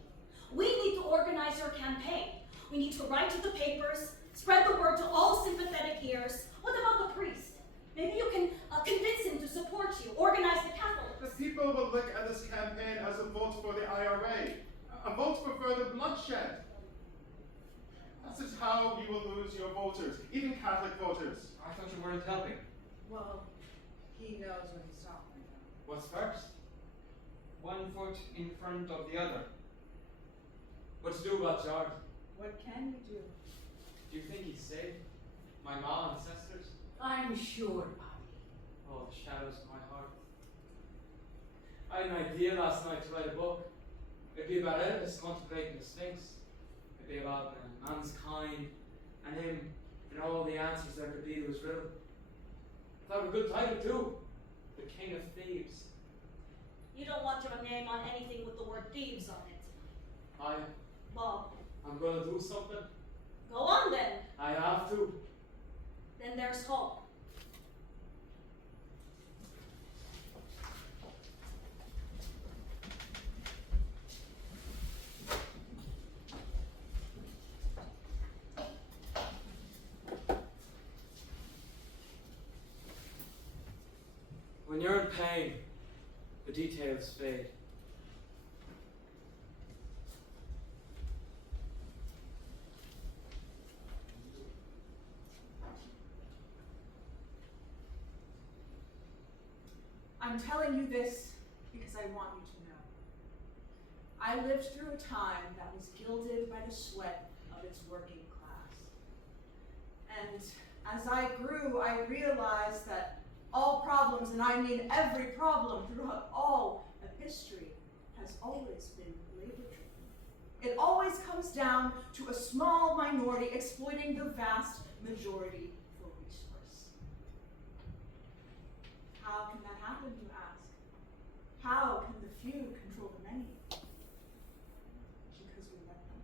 We need to organize your campaign. We need to write to the papers, spread the word to all sympathetic ears. What about the priest? Maybe you can convince him to support you, organize the Catholics. The people will look at this campaign as a vote for the IRA, a vote for further bloodshed. This is how you will lose your voters, even Catholic voters. I thought you weren't helping. Well, he knows when he's talking. What's first? One foot in front of the other. What to do about George? What can you do? Do you think he's safe? My mom and sisters? I'm sure, Bobby. Oh, the shadows of my heart. I had an idea last night to write a book. It'd be about Oedipus contemplating the Sphinx. It'd be about man's kind and him and all the answers there could be to his riddle. That would be a good title too. The King of Thieves. You don't want your name on anything with the word thieves on it. I'm Well, gonna do something. go on then. I have to. Then there's hope. When you're in pain, the details fade. I'm telling you this because I want you to know. I lived through a time that was gilded by the sweat of its working class. And as I grew, I realized that all problems, and I mean every problem throughout all of history, has always been labor-driven. It always comes down to a small minority exploiting the vast majority for resource. How can that happen, you ask? How can the few control the many? Because we let them.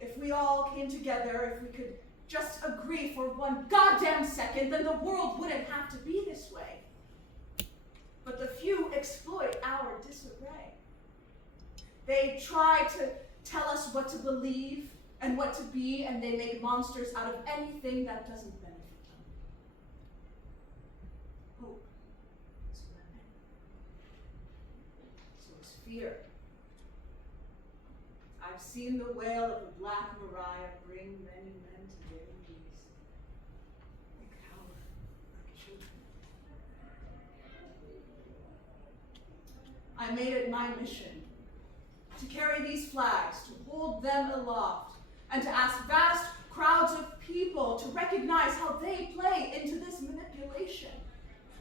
If we all came together, if we could just agree for one goddamn second, then the world wouldn't have to be this way. But the few exploit our disarray. They try to tell us what to believe and what to be, and they make monsters out of anything that doesn't benefit them. Hope is a weapon. So is fear. I've seen the wail of the Black Mariah bring many men to their knees. They cower like children. I made it my mission to carry these flags, to hold them aloft, and to ask vast crowds of people to recognize how they play into this manipulation.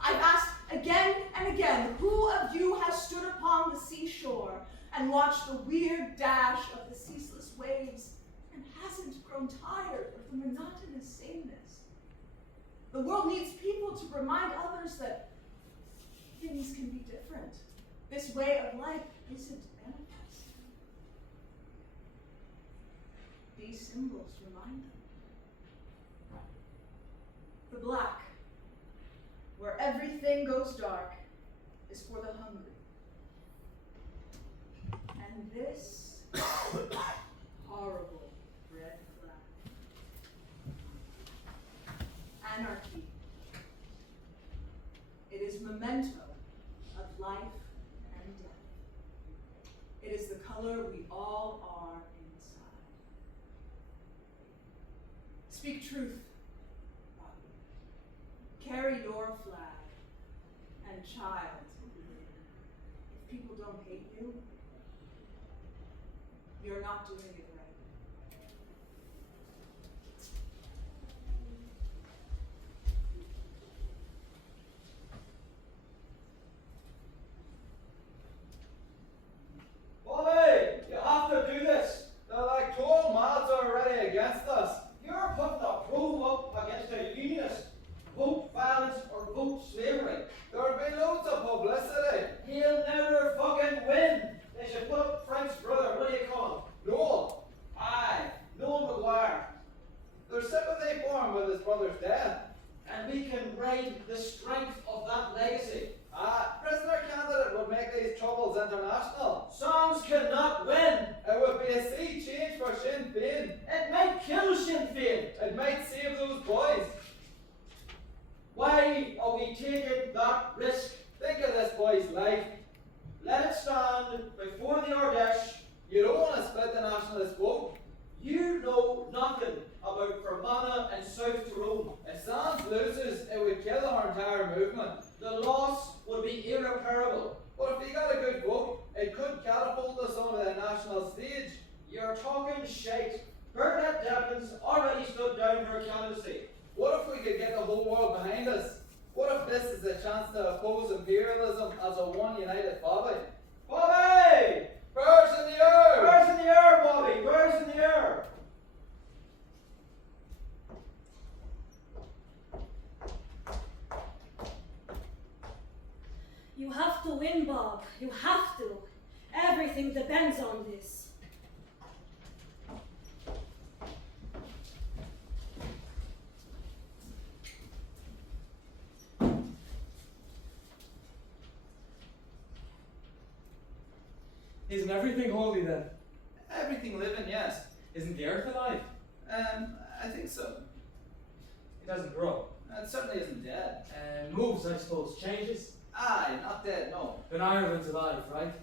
I've asked again and again, who of you has stood upon the seashore and watched the weird dash of the ceaseless waves and hasn't grown tired of the monotonous sameness? The world needs people to remind others that things can be different. This way of life isn't manifest. These symbols remind them. The black, where everything goes dark, is for the hungry. And this horrible red flag. Anarchy. It is memento of life and death. It is the color we all are inside. Speak truth, Robbie. Carry your flag, and child, if people don't hate you, you're not doing it right. Bobby, you have to do this. They're like total mads already against us. You're putting a pro up against a unionist. Vote violence or vote slavery. There'll be loads of publicity. He'll never fucking win. They should put up Frank's brother, what do you call him? Noel. Aye, Noel McGuire. There's sympathy for him with his brother's death. And we can ride the strength of that legacy. Prisoner candidate would make these troubles international. Songs cannot win. It would be a sea change for Sinn Féin. It might kill Sinn Féin. It might save those boys. Why are we taking that risk? Think of this boy's life. Let it stand before the Ardèche. You don't want to split the nationalist vote. You know nothing about Fermanagh and South Tyrone. If Sands loses, it would kill our entire movement. The loss would be irreparable. But if he got a good vote, it could catapult us onto the national stage. You're talking shite. Bernadette Devlin's already stood down her candidacy. What if we could get the whole world behind us? What if this is a chance to oppose imperialism as a one united Bobby? Bobby! Birds in the air! Birds in the air, Bobby! Birds in the air! You have to win, Bob. You have to. Everything depends on this. Isn't everything holy then? Everything living, yes. Isn't the earth alive? I think so. It doesn't grow. It certainly isn't dead. Moves, I suppose, changes. Aye, not dead, no. Then Ireland's alive, right?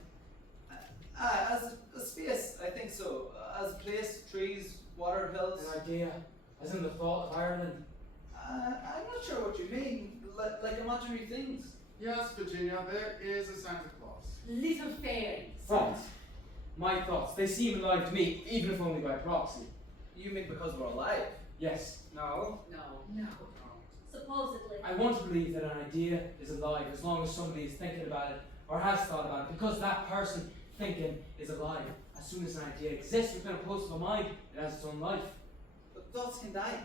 As a space, I think so. As a place, trees, water, hills. An idea, as in the thought of Ireland. I'm not sure what you mean. Like imaginary things. Yes, Virginia, there is a Santa Claus. Little fairies. Right. My thoughts, they seem alive to me, even if only by proxy. You mean because we're alive? Yes. No. Supposedly. I want to believe that an idea is alive as long as somebody is thinking about it or has thought about it, because that person thinking is alive. As soon as an idea exists within a pulse of a mind, it has its own life. But thoughts can die.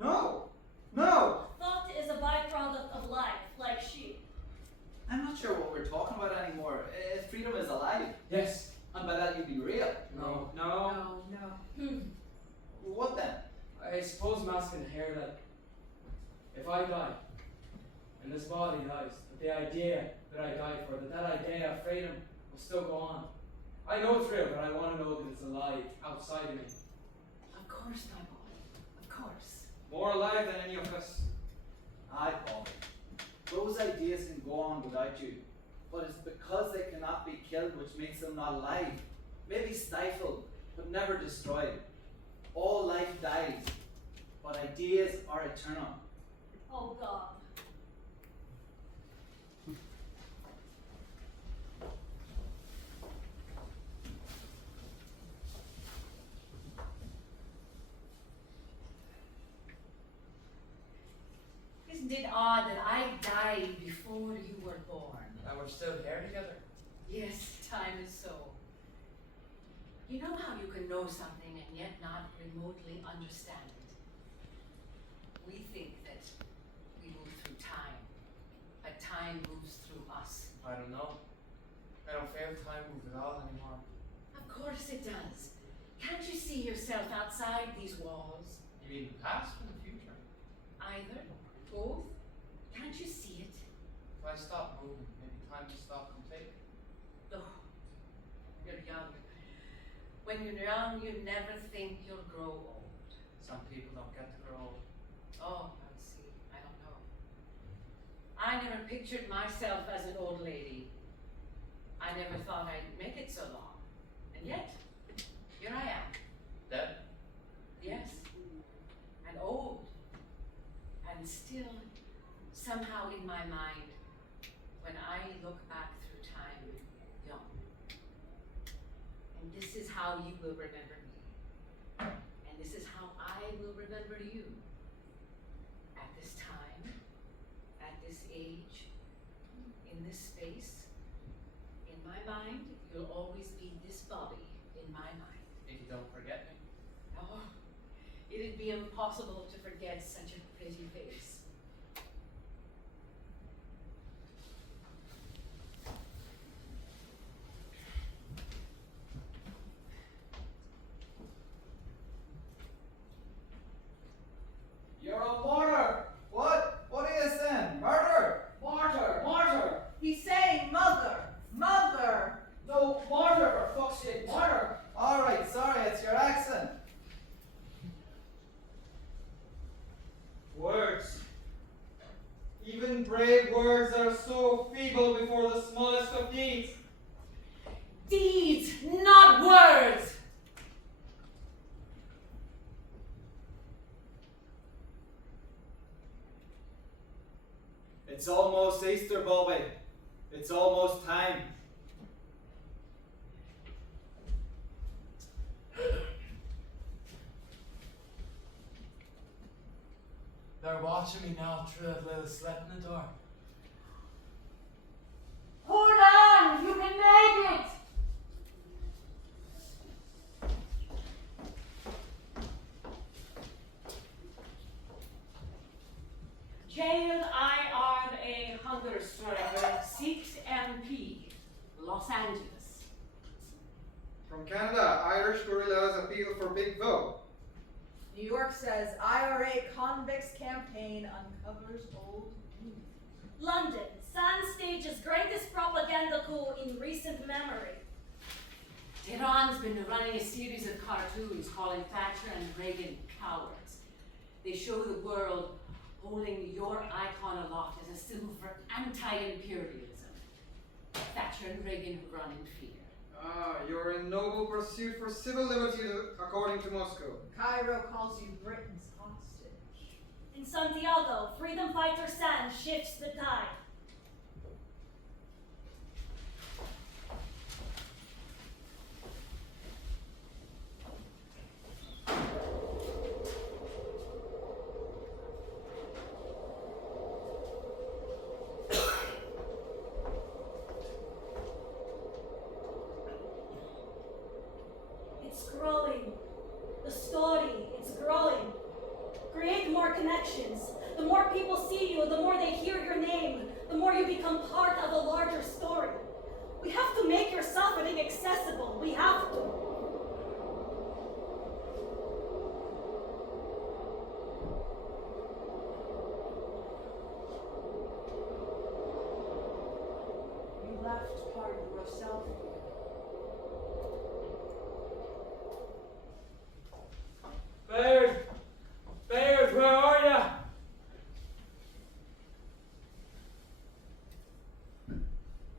No! No! Thought is a byproduct of life, like sheep. I'm not sure what we're talking about anymore. If freedom is alive, Yes. and by that you be real. No. What then? I suppose I'm asking here, like, if I die, and this body dies, that the idea that I died for, that idea of freedom will still go on. I know it's real, but I want to know that it's alive outside of me. Of course, my boy. Of course. More alive than any of us. Aye, Paul. Those ideas can go on without you. But it's because they cannot be killed which makes them not alive. Maybe stifled, but never destroyed. All life dies, but ideas are eternal. Oh God. Isn't it odd that I died before you were born? And we're still here together. Yes, time is so. You know how you can know something and yet not remotely understand it? We think that we move through time, but time moves through us. I don't know. I don't feel time moves at all anymore. Of course it does. Can't you see yourself outside these walls? You mean the past or the future? Either, both. Can't you see it? If I stop moving, maybe time will stop completely. Oh, you're young. When you're young, you never think you'll grow old. Some people don't get to grow old. Oh, I see. I don't know. I never pictured myself as an old lady. I never thought I'd make it so long. And yet, here I am. Dead? Yes. And old. And still, somehow in my mind, when I look back through time, young. And this is how you will remember me. And this is how I will remember you. At this time, at this age, in this space, in my mind, you'll always be this body in my mind. If you don't forget me. Oh, it'd be impossible to forget such a pretty face. You're a martyr! What? What are you saying? Murder? Martyr. Martyr! He's saying mother. Mother. No, martyr, for fuck's sake, martyr! Alright, sorry, it's your accent. Words. Even brave words are so feeble before the smallest of deeds. Deeds, not words! It's almost Easter, Bobby. It's almost time. They're watching me now through that little slit in the door. Hold on! You can make it! Jailed I are a hunger striker, seeks Los Angeles. From Canada, Irish guerrillas appeal for big vote. New York says IRA convicts campaign uncovers old news. London, Sand stages greatest propaganda coup in recent memory. Tehran's been running a series of cartoons calling Thatcher and Reagan cowards. They show the world holding your icon aloft as a symbol for anti-imperialism. Thatcher and Reagan have run in fear. Ah, your noble pursuit for civil liberty according to Moscow. Cairo calls you Britain's hostage. In Santiago, freedom fighter Sand shifts the tide. It's growing. The story, it's growing. Create more connections. The more people see you, the more they hear your name, the more you become part of a larger story. We have to make your suffering accessible. We have to. You left part of yourself here. Bayard, where are ya?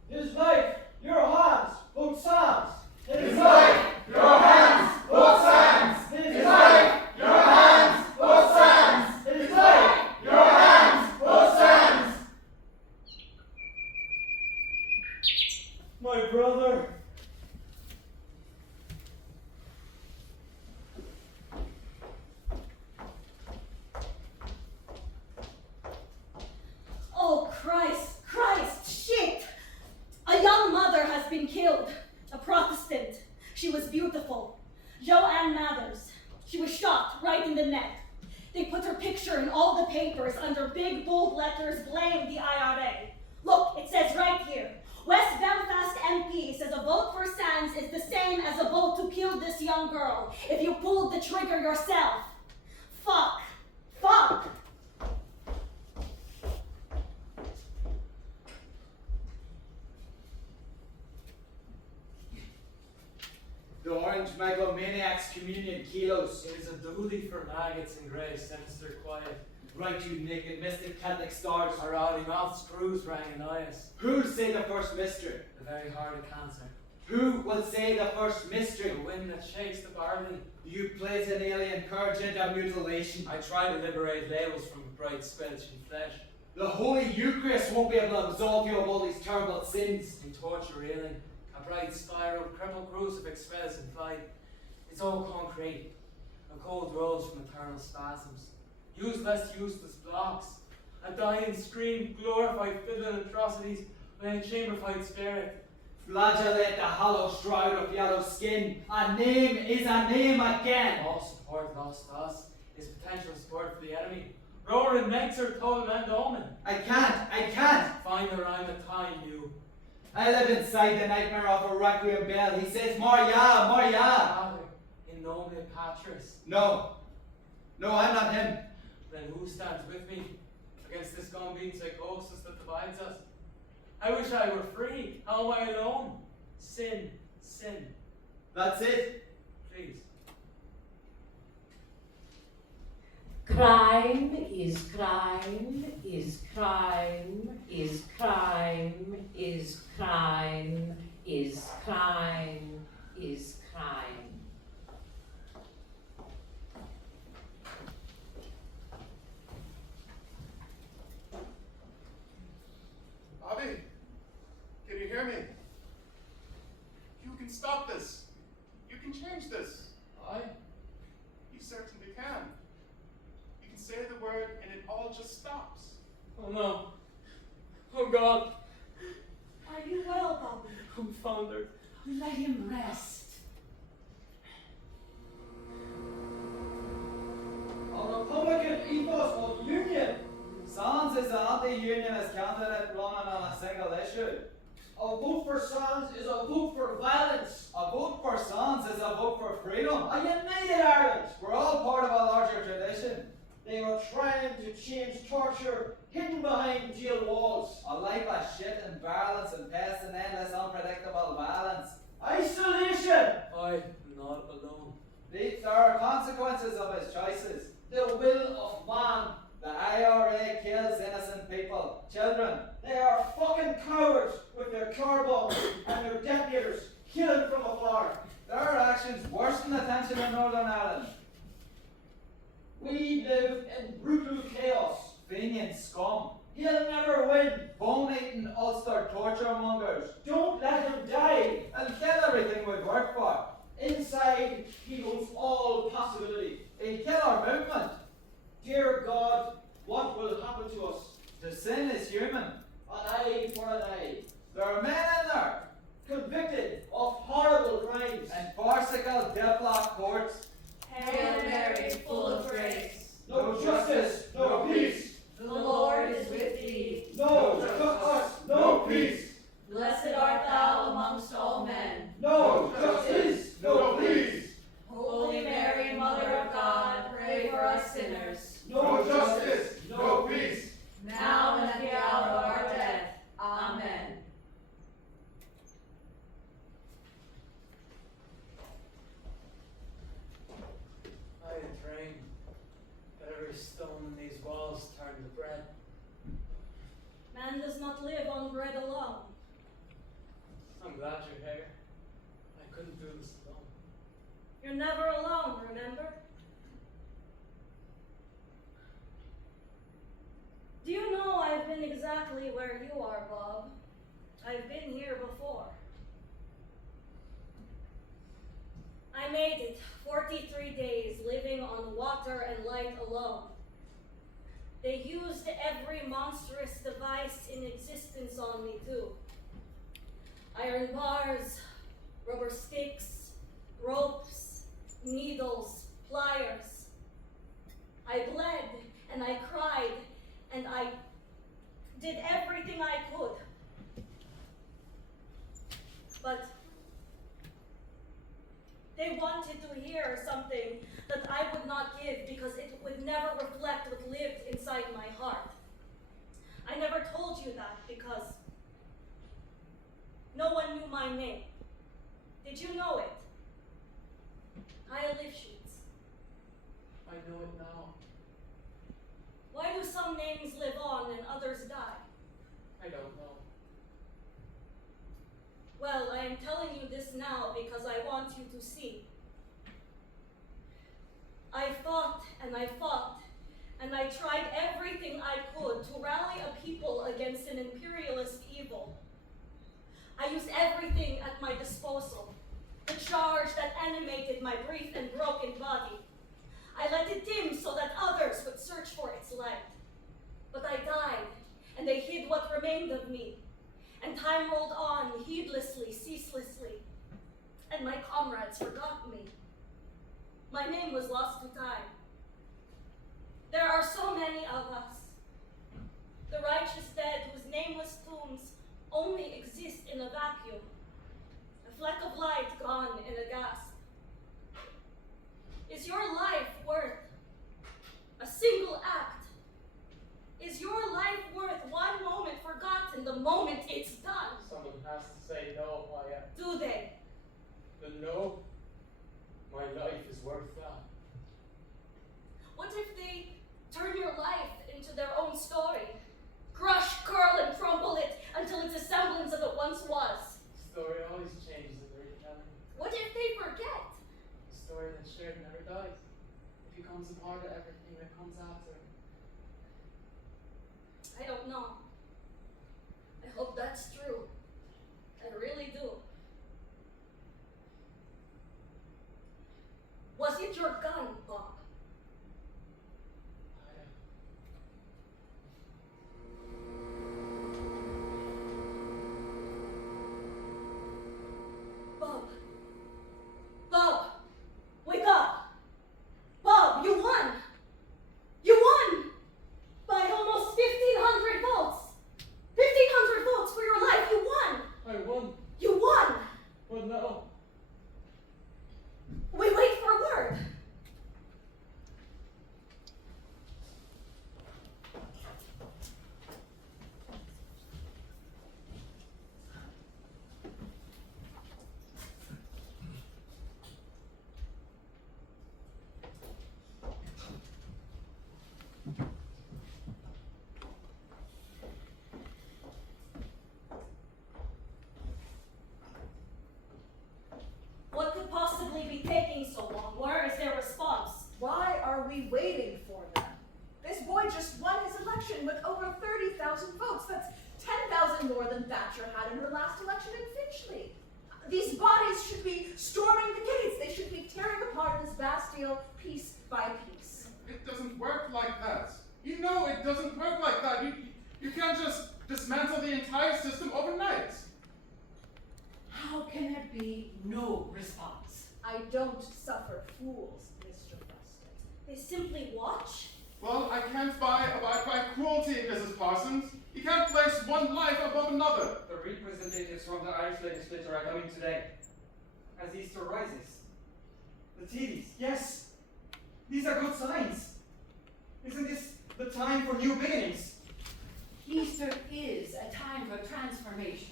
His life, your hands, both sides. His life, your hands, both sides. His life, your hands, both sides. His life, your hands, both sides. My brother. Oh, Christ, shit! A young mother has been killed. A Protestant. She was beautiful. Joanne Mathers. She was shot right in the neck. They put her picture in all the papers under big bold letters, blame the IRA. Look, it says right here. West Belfast MP says a vote for Sands is the same as a vote to kill this young girl if you pulled the trigger yourself. Fuck. The orange megalomaniac's communion kilos. It is a duty for maggots and grey, sinister quiet. Right, you naked mystic Catholic stars. Our rowdy mouth screws rang annoy us. Who'll say the first mystery? The very heart of cancer. Who will say the first mystery? The wind that shakes the barley. You plays an alien courage into mutilation. I try to liberate labels from bright squelching flesh. The Holy Eucharist won't be able to absolve you of all these terrible sins. In torture reeling, a bright spiral, crippled crucifix swells in flight. It's all concrete. A cold rose from eternal spasms. Useless blocks. A dying scream, glorified fiddling atrocities by a chamber-fight spirit. Flagellate the hollow shroud of yellow skin. A name is a name again. All support lost to us is potential support for the enemy. Roaring Nexer told and Omen. I can't. Find the rhyme of time, you. I live inside the nightmare of a requiem bell. He says, Maria. Father, in nomine Patris. No, I'm not him. Then who stands with me against this gone-bean psychosis that divides us? I wish I were free. How am I alone? Sin. That's it. Please. Crime is crime, is crime, is crime, is crime, is crime, is crime. Bobby, can you hear me? You can stop this. You can change this. I? You certainly can. You can say the word and it all just stops. Oh no. Oh God. Are you well, Bobby? I'm foundered. Let him rest. A Republican ethos of union. Sans is an anti-unionist candidate running on a single issue. A vote for Sans is a vote for violence. A vote for Sans is a vote for freedom. A united Ireland. We're all part of a larger tradition. They are trying to change torture hidden behind jail walls. A life of shit and violence and pest and endless unpredictable violence. Isolation. I'm not alone. There are consequences of his choices. The will of man. The IRA kills innocent people, children. They are fucking cowards with their car bombs and their detonators killing from afar. There are actions worse than the tension in Northern Ireland. We live in brutal chaos. Fenian scum. He'll never win. Bone-eating Ulster torture mongers. Don't let him die. And kill everything we've worked for. Inside, he holds all possibility. He'll kill our movement. Dear God, what will happen to us? To sin is human. An eye for an eye. There are men in there. Convicted of horrible crimes. And farcical deadlock courts. Hail Mary, full of grace. No justice, no peace. The Lord is with thee. No justice, no peace. Blessed art thou amongst all men. No justice, no peace. Holy Mary, Mother of God, pray for us sinners. No justice, no peace. Now and at the hour of our death. Amen. I had dreamed that every stone in these walls turned to bread. Man does not live on bread alone. I'm glad you're here. I couldn't do this alone. You're never alone, remember? Do you know I've been exactly where you are, Bob? I've been here before. I made it 43 days living on water and light alone. They used every monstrous device in existence on me too. Iron bars, rubber sticks, ropes, needles, pliers. I bled and I cried and I did everything I could. But they wanted to hear something that I would not give because it would never reflect what lived inside my heart. I never told you that because no one knew my name. Did you know it? Kyle Lifshitz. I know it now. Why do some names live on and others die? I don't know. Well, I am telling you this now because I want you to see. I fought and I fought, and I tried everything I could to rally a people against an imperialist evil. I used everything at my disposal, the charge that animated my brief and broken body. I let it dim so that others would search for its light. But I died, and they hid what remained of me. And time rolled on, heedlessly, ceaselessly. And my comrades forgot me. My name was lost to time. There are so many of us. The righteous dead whose nameless tombs only exist in a vacuum. A fleck of light gone in a gasp. Is your life worth a single act? Is your life worth one moment forgotten the moment it's done? Someone has to say no, Maya. Do they? The no? My life is worth that. What if they turn your life into their own story? Crush, curl, and crumble it until it's a semblance of it once was. The story always changes in the retelling. What if they forget? The story that's shared never dies. It becomes a part of everything that comes after. I don't know. I hope that's true. I really do. Was it your gun, Bob? Bob. Bob! Wake up! Bob, you won! You won! By almost 1,500 votes! 1,500 votes for your life, you won! sister had in her last election in Finchley. These bodies should be storming the gates. They should be tearing apart this Bastille piece by piece. It doesn't work like that. You know it doesn't work like that. You can't just dismantle the entire system overnight. How can there be no response? I don't suffer fools, Mr. Rustin. They simply watch? Well, I can't abide by cruelty, Mrs. Parsons. You can't place one life above another. The representatives from the Irish legislature are coming today, as Easter rises. The TVs, yes, these are good signs. Isn't this the time for new beginnings? Easter is a time for transformation.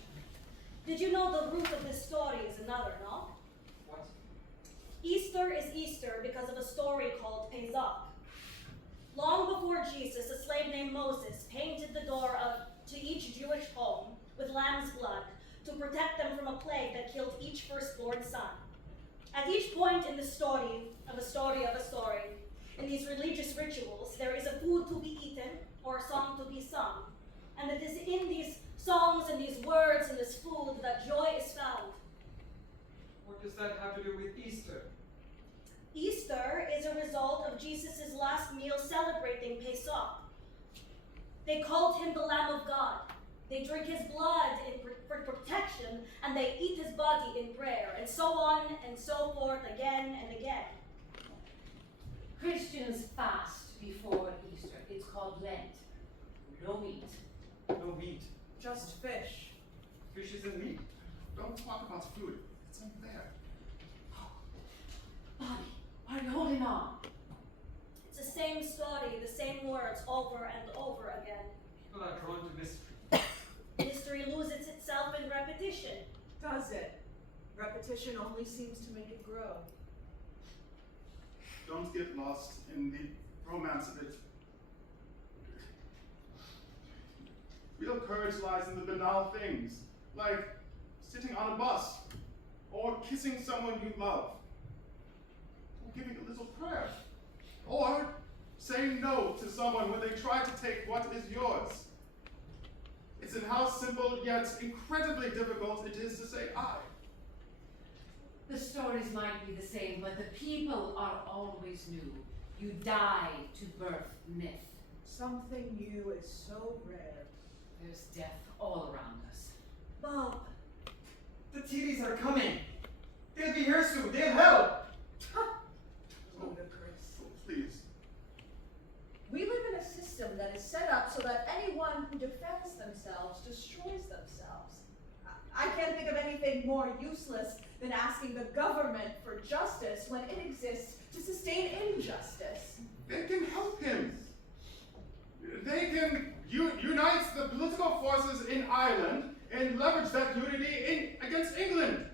Did you know the root of this story is another, no? What? Easter is Easter because of a story called Pesach. Long before Jesus, a slave named Moses painted the door to each Jewish home with lamb's blood to protect them from a plague that killed each firstborn son. At each point in the story, in these religious rituals, there is a food to be eaten or a song to be sung. And it is in these songs and these words and this food that joy is found. What does that have to do with Easter? Easter is a result of Jesus' last meal celebrating Pesach. They called him the Lamb of God. They drink his blood for protection, and they eat his body in prayer, and so on and so forth again and again. Christians fast before Easter. It's called Lent. No meat. No meat. Just fish. Fish isn't meat. Don't talk about food. It's unfair. Body, are you holding on? It's the same story, the same words over and over again. People are drawn to mystery. History loses itself in repetition. Does it? Repetition only seems to make it grow. Don't get lost in the romance of it. Real courage lies in the banal things, like sitting on a bus, or kissing someone you love, or giving a little prayer, or saying no to someone when they try to take what is yours. It's in how simple yet incredibly difficult it is to say I. The stories might be the same, but the people are always new. You die to birth myth. Something new is so rare. There's death all around us. Bob, The TVs are coming. They'll be here soon. They'll help. Ludicrous. Please. We live in a system that is set up so that anyone who defends themselves destroys themselves. I can't think of anything more useless than asking the government for justice when it exists to sustain injustice. They can help him. They can unite the political forces in Ireland and leverage that unity against England.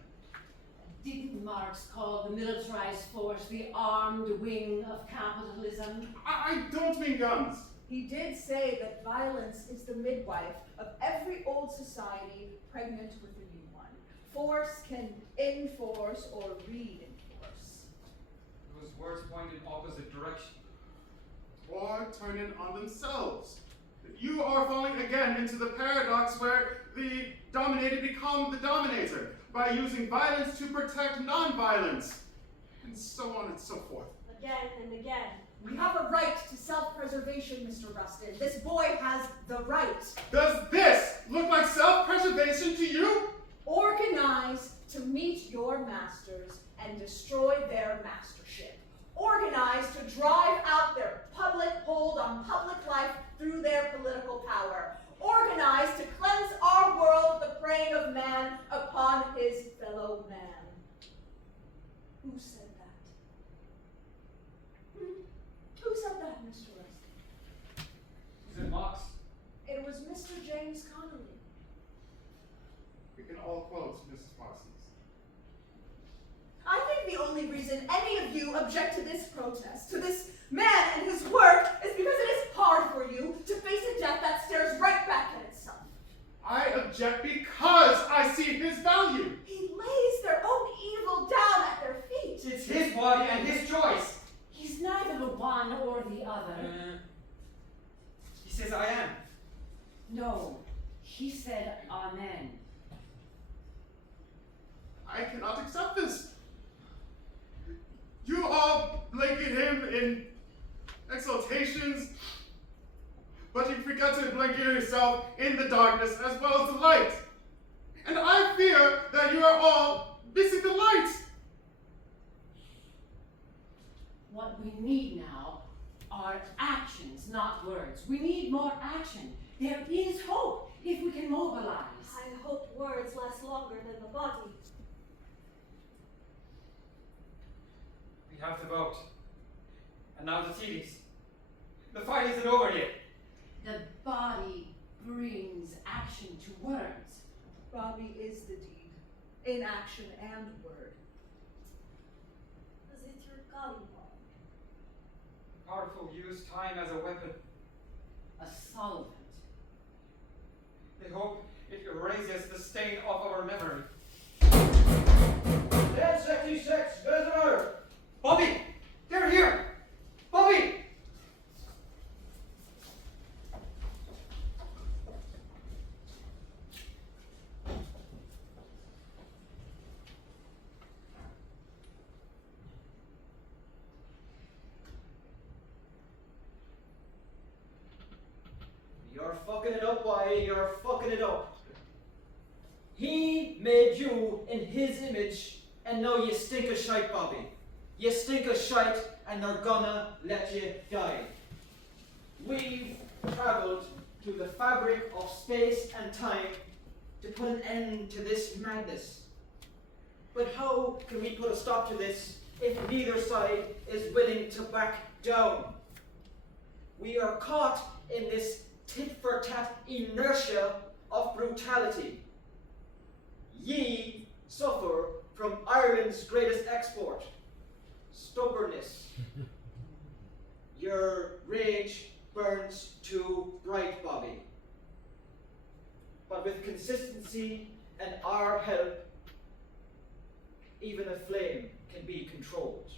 Didn't Marx call the militarized force the armed wing of capitalism? I don't mean guns. He did say that violence is the midwife of every old society pregnant with a new one. Force can enforce or reinforce. Those words point in opposite direction. Or turn in on themselves. You are falling again into the paradox where the dominated become the dominator by using violence to protect non-violence, and so on and so forth. again and again. We have a right to self-preservation, Mr. Rustin. This boy has the right. Does this look like self-preservation to you? Organize to meet your masters and destroy their mastership. Organize to drive out their public hold on public life through their political power. Organize to cleanse our world of the preying of man upon his fellow man. Who said that? Who said that, Mr. Rustin? Is it Marx? It was Mr. James Connolly. We can all quote Mrs. Parsons. I think the only reason any of you object to this protest, to this man and his work, is because it is hard for you to face a death that stares right back at itself. I object because I see his value. He lays their own evil down at their feet. It's his body and his choice. He's neither the one or the other. He says I am. No, he said amen. cannot accept this. You all blanket him in exaltations, but you forget to blanket yourself in the darkness as well as the light. And I fear that you are all missing the light. What we need now are actions, not words. We need more action. There is hope if we can mobilize. I hope words last longer than the body. We have to vote. And now the TVs. The fight isn't over yet. The body brings action to words. Bobby is the deed, in action and word. Is it your gun, Mom? Powerful use time as a weapon. A solvent. They hope it erases the stain off our memory. 1066, visitor! Bobby! They're here! Bobby! You're fucking it up, boy. You're fucking it up. He made you in his image, and now you stink of shite, Bobby. You stink of shite, and they're gonna let you die. We've traveled through the fabric of space and time to put an end to this madness. But how can we put a stop to this if neither side is willing to back down? We are caught in this tit-for-tat inertia of brutality. Ye suffer from Ireland's greatest export, stubbornness. Your rage burns too bright, Bobby. But with consistency and our help, even a flame can be controlled.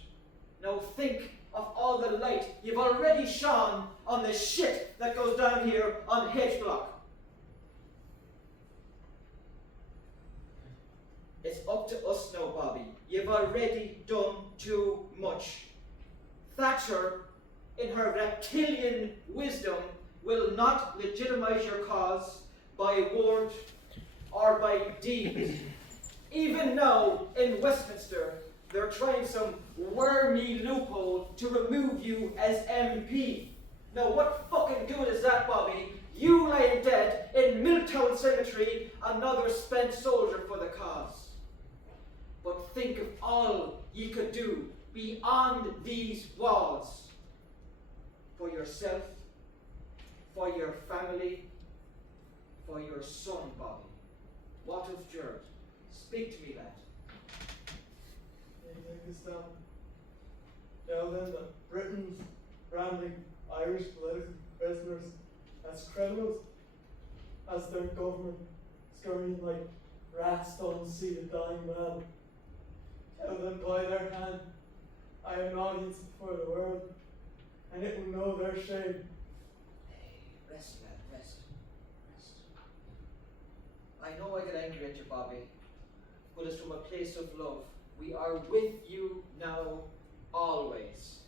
Now think of all the light you've already shone on the shit that goes down here on H Block. It's up to us now, Bobby. You've already done too much. Thatcher, in her reptilian wisdom, will not legitimize your cause by word or by deed. Even now, in Westminster, they're trying some wormy loophole to remove you as MP. Now what fucking good is that, Bobby? You lying dead in Milltown Cemetery, another spent soldier for the cause. But think of all ye could do beyond these walls. For yourself, for your family, for your son, Bobby. What of Jared? Speak to me, lad. You think it's down? Now then, that Britain's branding Irish political prisoners as criminals, as their government scurrying like rats don't see the dying man. Tell them by their hand, I am an audience before the world, and it will know their shame. Hey, rest, lad, rest. I know I get angry at you, Bobby, but it's from a place of love. We are with you now, always.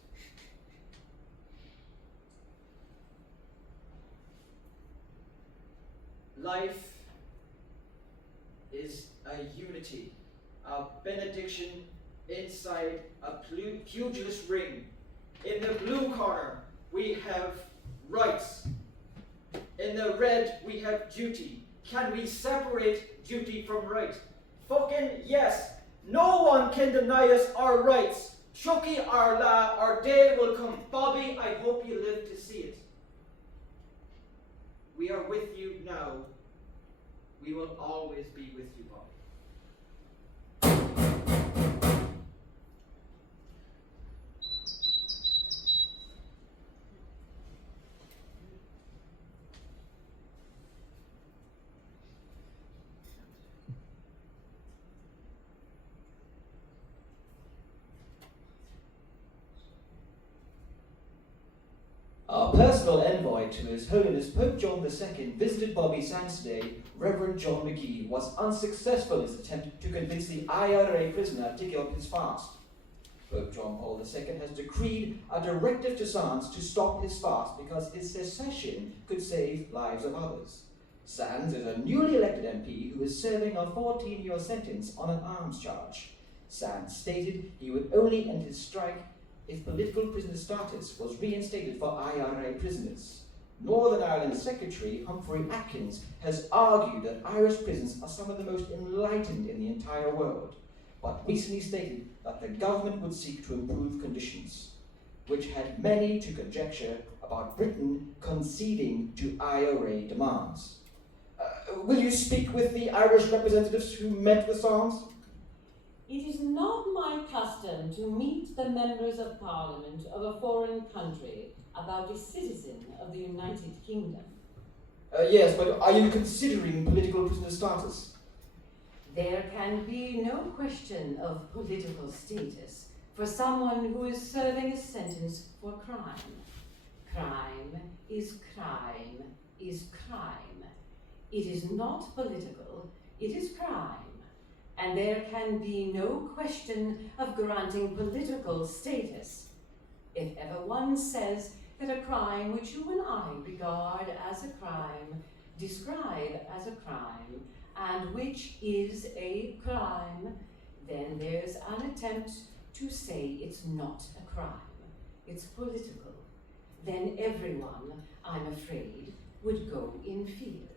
Life is a unity, a benediction inside a pugilist ring. In the blue corner, we have rights. In the red, we have duty. Can we separate duty from right? Fucking yes. No one can deny us our rights. Chucky our la, our day will come. Bobby, I hope you live to see it. We are with you now. We will always be with you, Bobby. A personal envoy to His Holiness Pope John II visited Bobby Sands today, Reverend John McGee was unsuccessful in his attempt to convince the IRA prisoner to give up his fast. Pope John Paul II has decreed a directive to Sands to stop his fast because his cessation could save lives of others. Sands is a newly elected MP who is serving a 14-year sentence on an arms charge. Sands stated he would only end his strike if political prisoner status was reinstated for IRA prisoners. Northern Ireland Secretary Humphrey Atkins has argued that Irish prisons are some of the most enlightened in the entire world, but recently stated that the government would seek to improve conditions, which had many to conjecture about Britain conceding to IRA demands. Will you speak with the Irish representatives who met with Sands? It is not my custom to meet the members of Parliament of a foreign country about a citizen of the United Kingdom. Yes, but are you considering political prisoner status? There can be no question of political status for someone who is serving a sentence for crime. Crime is crime is crime. It is not political, it is crime. And there can be no question of granting political status. If ever one says that a crime which you and I regard as a crime, describe as a crime, and which is a crime, then there's an attempt to say it's not a crime, it's political. Then everyone, I'm afraid, would go in fear.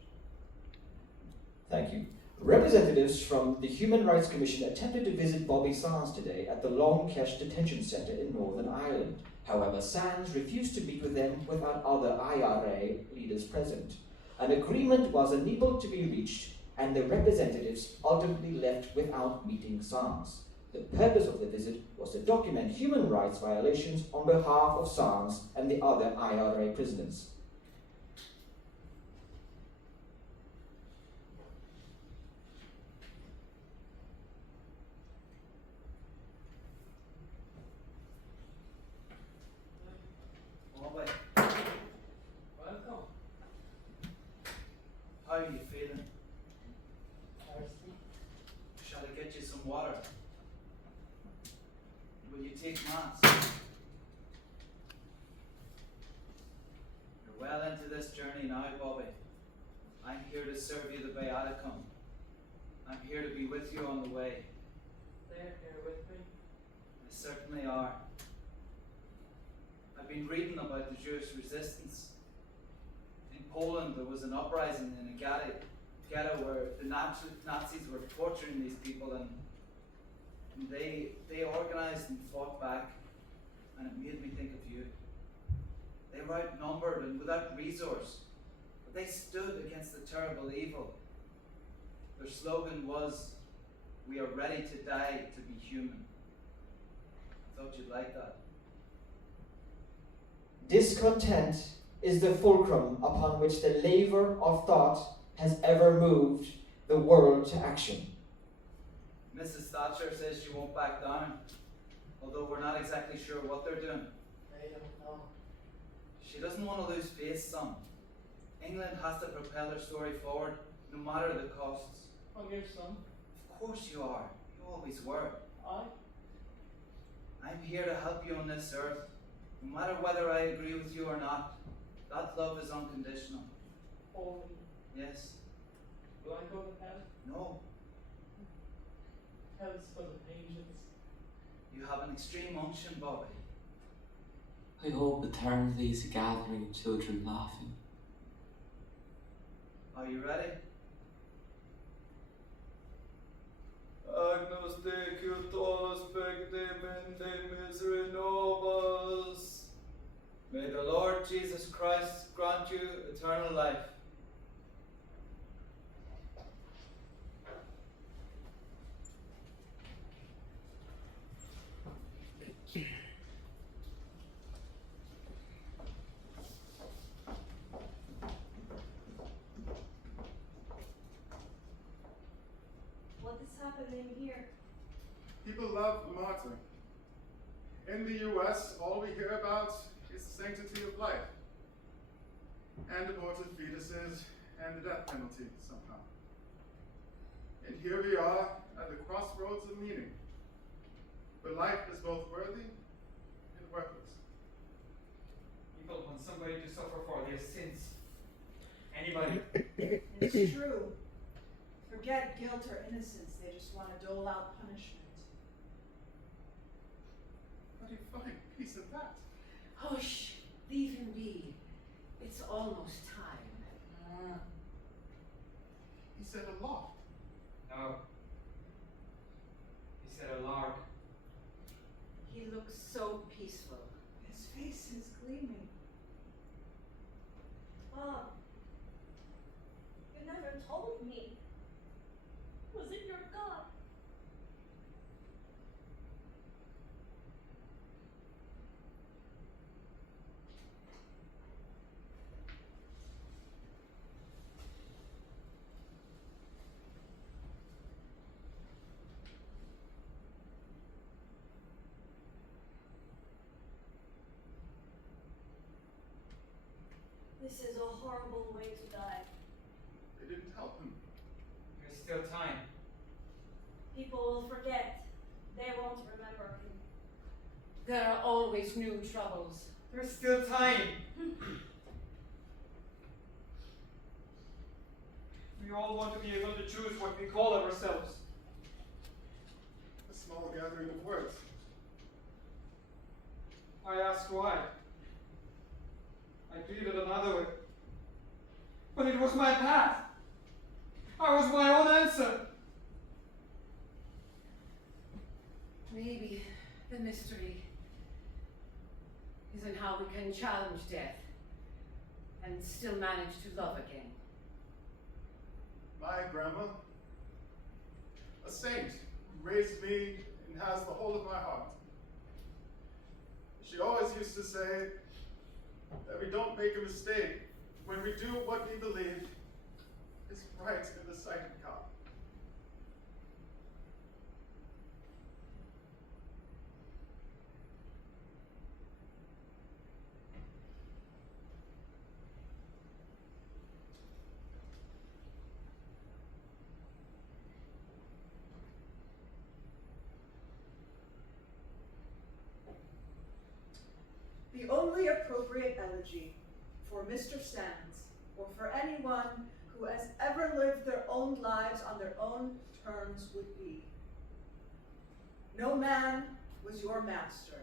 Thank you. Representatives from the Human Rights Commission attempted to visit Bobby Sands today at the Long Kesh Detention Centre in Northern Ireland. However, Sands refused to meet with them without other IRA leaders present. An agreement was unable to be reached, and the representatives ultimately left without meeting Sands. The purpose of the visit was to document human rights violations on behalf of Sands and the other IRA prisoners. Welcome. How are you feeling? Thirsty? Shall I get you some water? Will you take mass? You're well into this journey now, Bobby. I'm here to serve you the Beaticum. I'm here to be with you on the way. They're here with me. They certainly are. I've been reading about the Jewish resistance. In Poland, there was an uprising in a ghetto where the Nazis were torturing these people, and they organized and fought back, and it made me think of you. They were outnumbered and without resource, but they stood against the terrible evil. Their slogan was, "We are ready to die to be human." I thought you'd like that. Discontent is the fulcrum upon which the laver of thought has ever moved the world to action. Mrs. Thatcher says she won't back down, although we're not exactly sure what they're doing. They don't know. She doesn't want to lose face, son. England has to propel her story forward, no matter the costs. I'm your son. Of course you are. You always were. I'm here to help you on this earth, no matter whether I agree with you or not. That love is unconditional. Holy. Yes. Will I go to hell? No. Hell's full of angels. You have an extreme unction, Bobby. I hope eternity is a gathering of children laughing. Are you ready? Agnus Decutus Pecte Mende Misery Nobis. May the Lord Jesus Christ grant you eternal life. What is happening here? People love a martyr. In the US, all we hear about is the sanctity of life. and aborted fetuses, and the death penalty somehow. And here we are at the crossroads of meaning, where life is both worthy and worthless. People want somebody to suffer for their sins. Anybody. It's true. Forget guilt or innocence, they just want to dole out punishment. How do you find peace in that? Hush, leave him be. It's almost time. He said a lot. No. He said a lark. He looks so peaceful. His face is gleaming. Bob, you never told me. Was it your God? This is a horrible way to die. They didn't help him. There's still time. People will forget. They won't remember him. There are always new troubles. There's still time. We all want to be able to choose what we call ourselves. A small gathering of words. I asked why. I pleaded another way. But it was my path. I was my own answer. Maybe the mystery is in how we can challenge death and still manage to love again. My grandma, a saint who raised me and has the whole of my heart. She always used to say that we don't make a mistake when we do what we believe is right in the sight of God. The only appropriate elegy for Mr. Sands, or for anyone who has ever lived their own lives on their own terms, would be: no man was your master,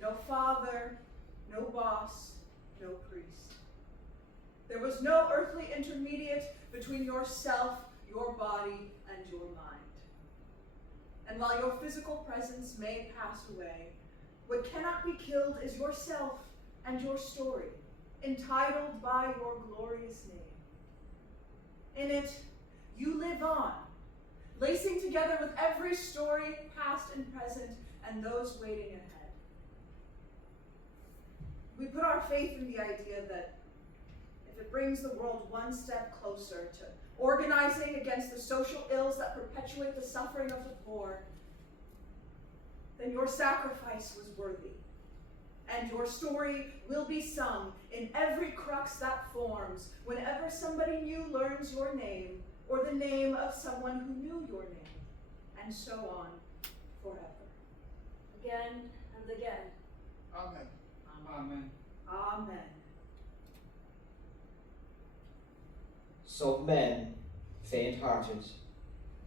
no father, no boss, no priest. There was no earthly intermediate between yourself, your body, and your mind. And while your physical presence may pass away, what cannot be killed is yourself and your story, entitled by your glorious name. In it, you live on, lacing together with every story, past and present, and those waiting ahead. We put our faith in the idea that if it brings the world one step closer to organizing against the social ills that perpetuate the suffering of the poor, then your sacrifice was worthy, and your story will be sung in every crux that forms whenever somebody new learns your name, or the name of someone who knew your name, and so on forever. Again and again. Amen. Amen. Amen. So men, faint-hearted,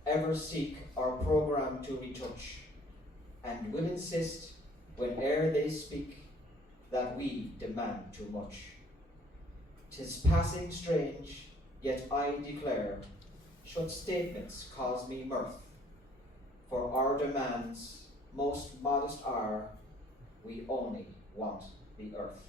ever seek our program to retouch, and will insist, whene'er they speak, that we demand too much. 'Tis passing strange, yet I declare, such statements cause me mirth, for our demands most modest are, we only want the earth.